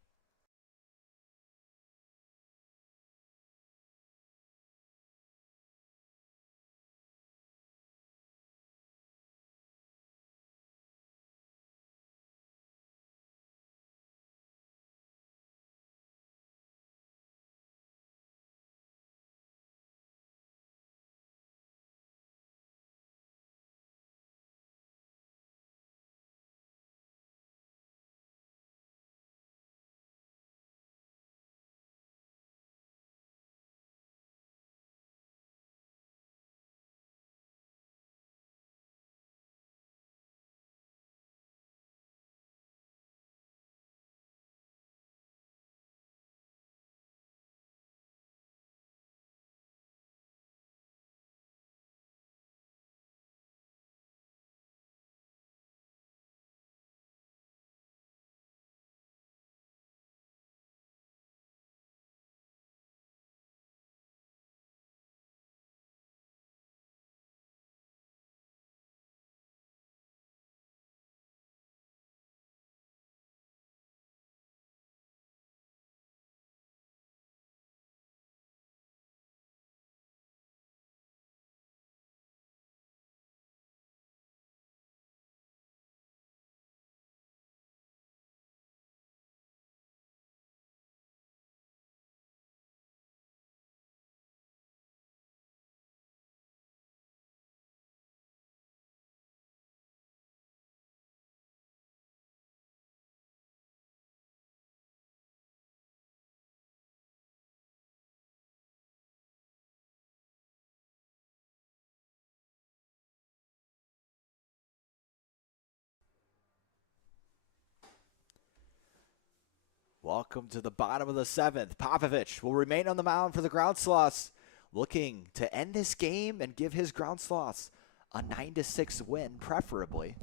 Welcome to the bottom of the 7th. Popovich will remain on the mound for the Ground Sloths, looking to end this game and give his Ground Sloths a 9-6 win, preferably,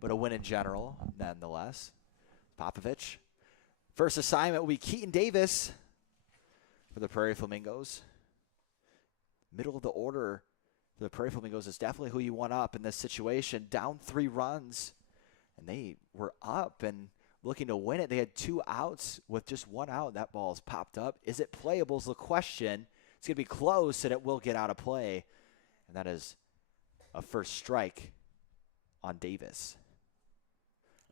but a win in general, nonetheless. Popovich. First assignment will be Keaton Davis for the Prairie Flamingos. Middle of the order for the Prairie Flamingos is definitely who you want up in this situation. Down 3 runs, and they were up and looking to win it. They had 2 outs with just 1 out. That ball's popped up. Is it playable is the question. It's going to be close, and it will get out of play. And that is a first strike on Davis.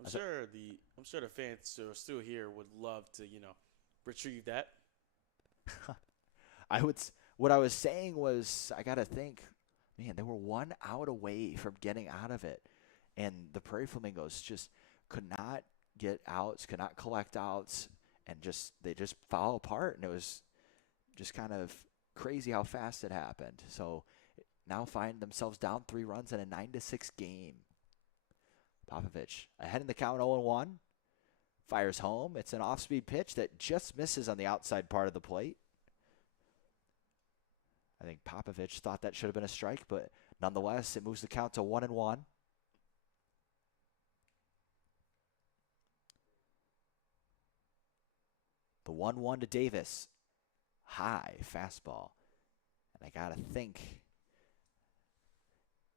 I'm sure the fans who are still here would love to, retrieve that. What I was saying was, I got to think, man, they were 1 out away from getting out of it. And the Prairie Flamingos just could not get outs, could not collect outs, and they just fall apart. And it was just kind of crazy how fast it happened. So now find themselves down 3 runs in a 9-6 game. Popovich ahead in the count 0-1. Fires home. It's an off-speed pitch that just misses on the outside part of the plate. I think Popovich thought that should have been a strike, but nonetheless, it moves the count to 1-1. The 1-1 to Davis. High fastball. And I got to think,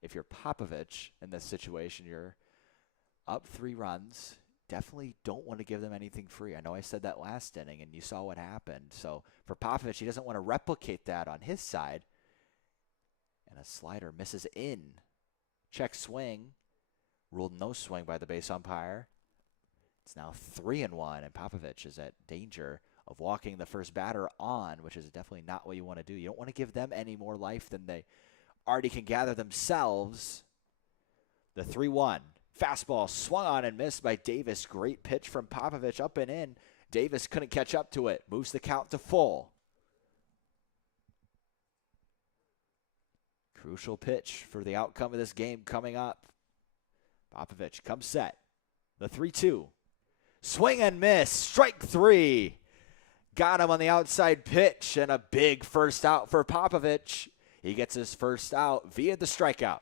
if you're Popovich in this situation, you're up 3 runs. Definitely don't want to give them anything free. I know I said that last inning, and you saw what happened. So for Popovich, he doesn't want to replicate that on his side. And a slider misses in. Check swing. Ruled no swing by the base umpire. It's now 3-1, and Popovich is at danger of walking the first batter on, which is definitely not what you want to do. You don't want to give them any more life than they already can gather themselves. The 3-1. Fastball swung on and missed by Davis. Great pitch from Popovich up and in. Davis couldn't catch up to it. Moves the count to full. Crucial pitch for the outcome of this game coming up. Popovich comes set. The 3-2. Swing and miss. Strike 3. Got him on the outside pitch, and a big first out for Popovich. He gets his first out via the strikeout.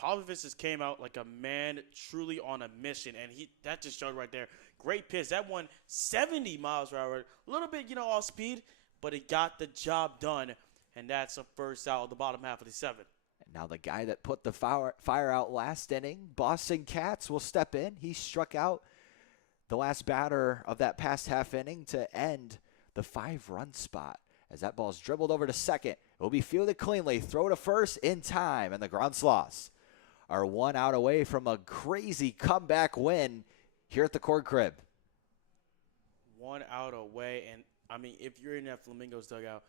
Popovich just came out like a man truly on a mission, and that just showed right there. Great pitch. That one 70 miles per hour. A little bit, off speed, but it got the job done, and that's a first out of the bottom half of the 7th. And now the guy that put the fire out last inning, Boston Cats, will step in. He struck out the last batter of that past half inning to end the 5-run spot. As that ball's dribbled over to second, it will be fielded cleanly. Throw to first in time, and the Ground Sloths are 1 out away from a crazy comeback win here at the Corn Crib. 1 out away, and if you're in that Flamingos dugout,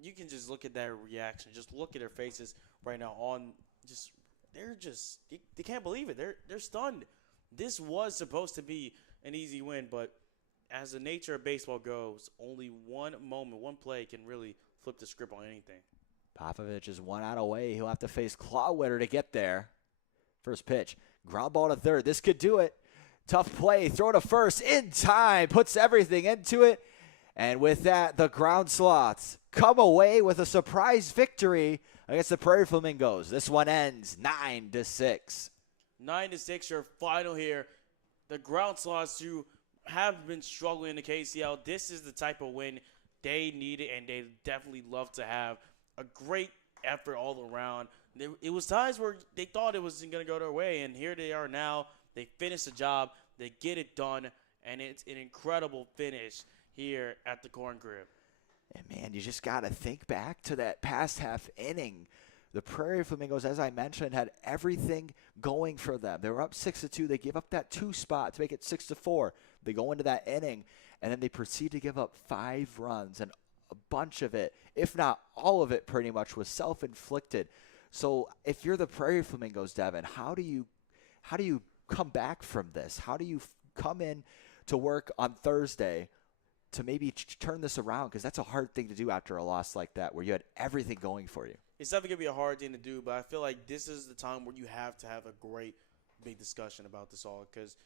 you can just look at their reaction. Just look at their faces right now. They can't believe it. They're stunned. This was supposed to be an easy win, but as the nature of baseball goes, only one moment, one play can really flip the script on anything. Popovich is 1 out away. He'll have to face Clawwitter to get there. First pitch, ground ball to third. This could do it. Tough play, throw to first in time, puts everything into it. And with that, the Ground Sloths come away with a surprise victory against the Prairie Flamingos. This one ends 9-6. 9-6, your final here. The Ground Sloths, who have been struggling in the KCL, this is the type of win they needed, and they definitely love to have. A great effort all around. It was times where they thought it wasn't going to go their way, and here they are now. They finish the job. They get it done, and it's an incredible finish here at the Corn Crib. And, man, you just got to think back to that past half inning. The Prairie Flamingos, as I mentioned, had everything going for them. They were up 6-2. They gave up that 2 spot to make it 6-4. They go into that inning, and then they proceed to give up 5 runs, and a bunch of it, if not all of it pretty much, was self-inflicted. So if you're the Prairie Flamingos, Devin, how do you come back from this? How do you come in to work on Thursday to maybe turn this around? Because that's a hard thing to do after a loss like that where you had everything going for you. It's definitely going to be a hard thing to do, but I feel like this is the time where you have to have a great big discussion about this all, because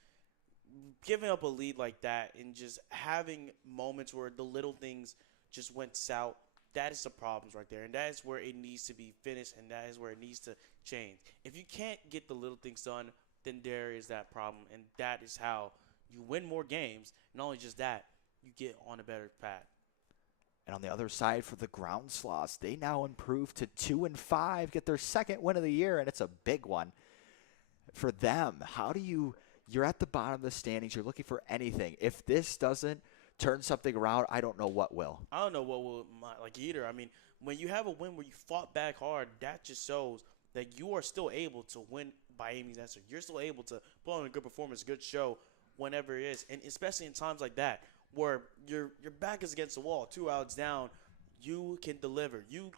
giving up a lead like that and just having moments where the little things just went south, that is the problems right there. And that is where it needs to be finished, and that is where it needs to change. If you can't get the little things done, then there is that problem, and that is how you win more games. Not only just that, you get on a better path. And on the other side for the Ground Sloths, they now improve to 2-5, get their second win of the year, and it's a big one for them. How do you're at the bottom of the standings, you're looking for anything. If this doesn't turn something around, I don't know what will. I don't know what will like either. I mean, when you have a win where you fought back hard, that just shows that you are still able to win by any means necessary. You're still able to put on a good performance, good show, whenever it is, and especially in times like that where your back is against the wall, 2 outs down, you can deliver. You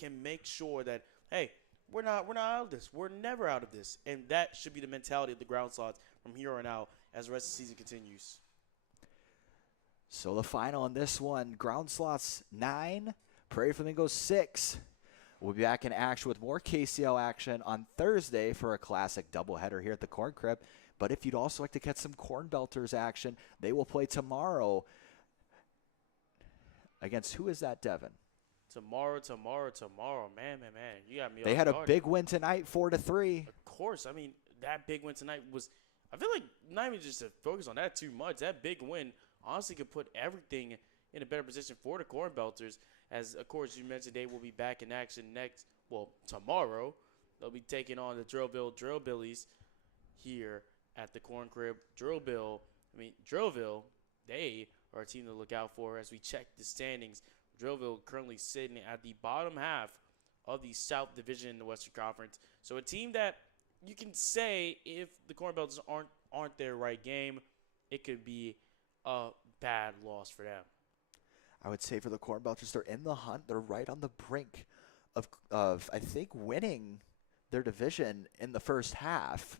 can make sure that, hey, we're not out of this. We're never out of this, and that should be the mentality of the Ground Sloths from here on out as the rest of the season continues. So the final on this one, Ground Sloths 9, Prairie Flamingos 6. We'll be back in action with more KCL action on Thursday for a classic doubleheader here at the Corn Crib. But if you'd also like to get some Corn Belters action, they will play tomorrow against, who is that, Devin? Tomorrow. Man. You got me They off had a guard. big win tonight, 4-3. Of course. I mean, that big win tonight was, I feel like not even just to focus on that too much. That big win honestly could put everything in a better position for the Corn Belters. As, of course, you mentioned they will be back in action tomorrow. They'll be taking on the Drillville Drillbillies here at the Corn Crib. Drillville, they are a team to look out for as we check the standings. Drillville currently sitting at the bottom half of the South Division in the Western Conference. So a team that you can say if the Corn Belters aren't their right game, it could be a bad loss for them. I would say for the Corn Belters, they're in the hunt. They're right on the brink of I think, winning their division in the first half,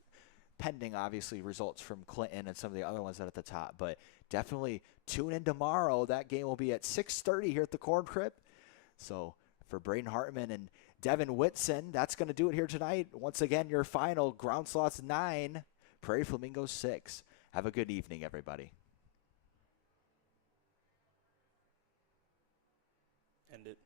pending, obviously, results from Clinton and some of the other ones that are at the top. But definitely tune in tomorrow. That game will be at 6:30 here at the Corn Crib. So for Braden Hartman and Devin Witson, that's going to do it here tonight. Once again, your final, Ground Sloths 9, Prairie Flamingos 6. Have a good evening, everybody. End it.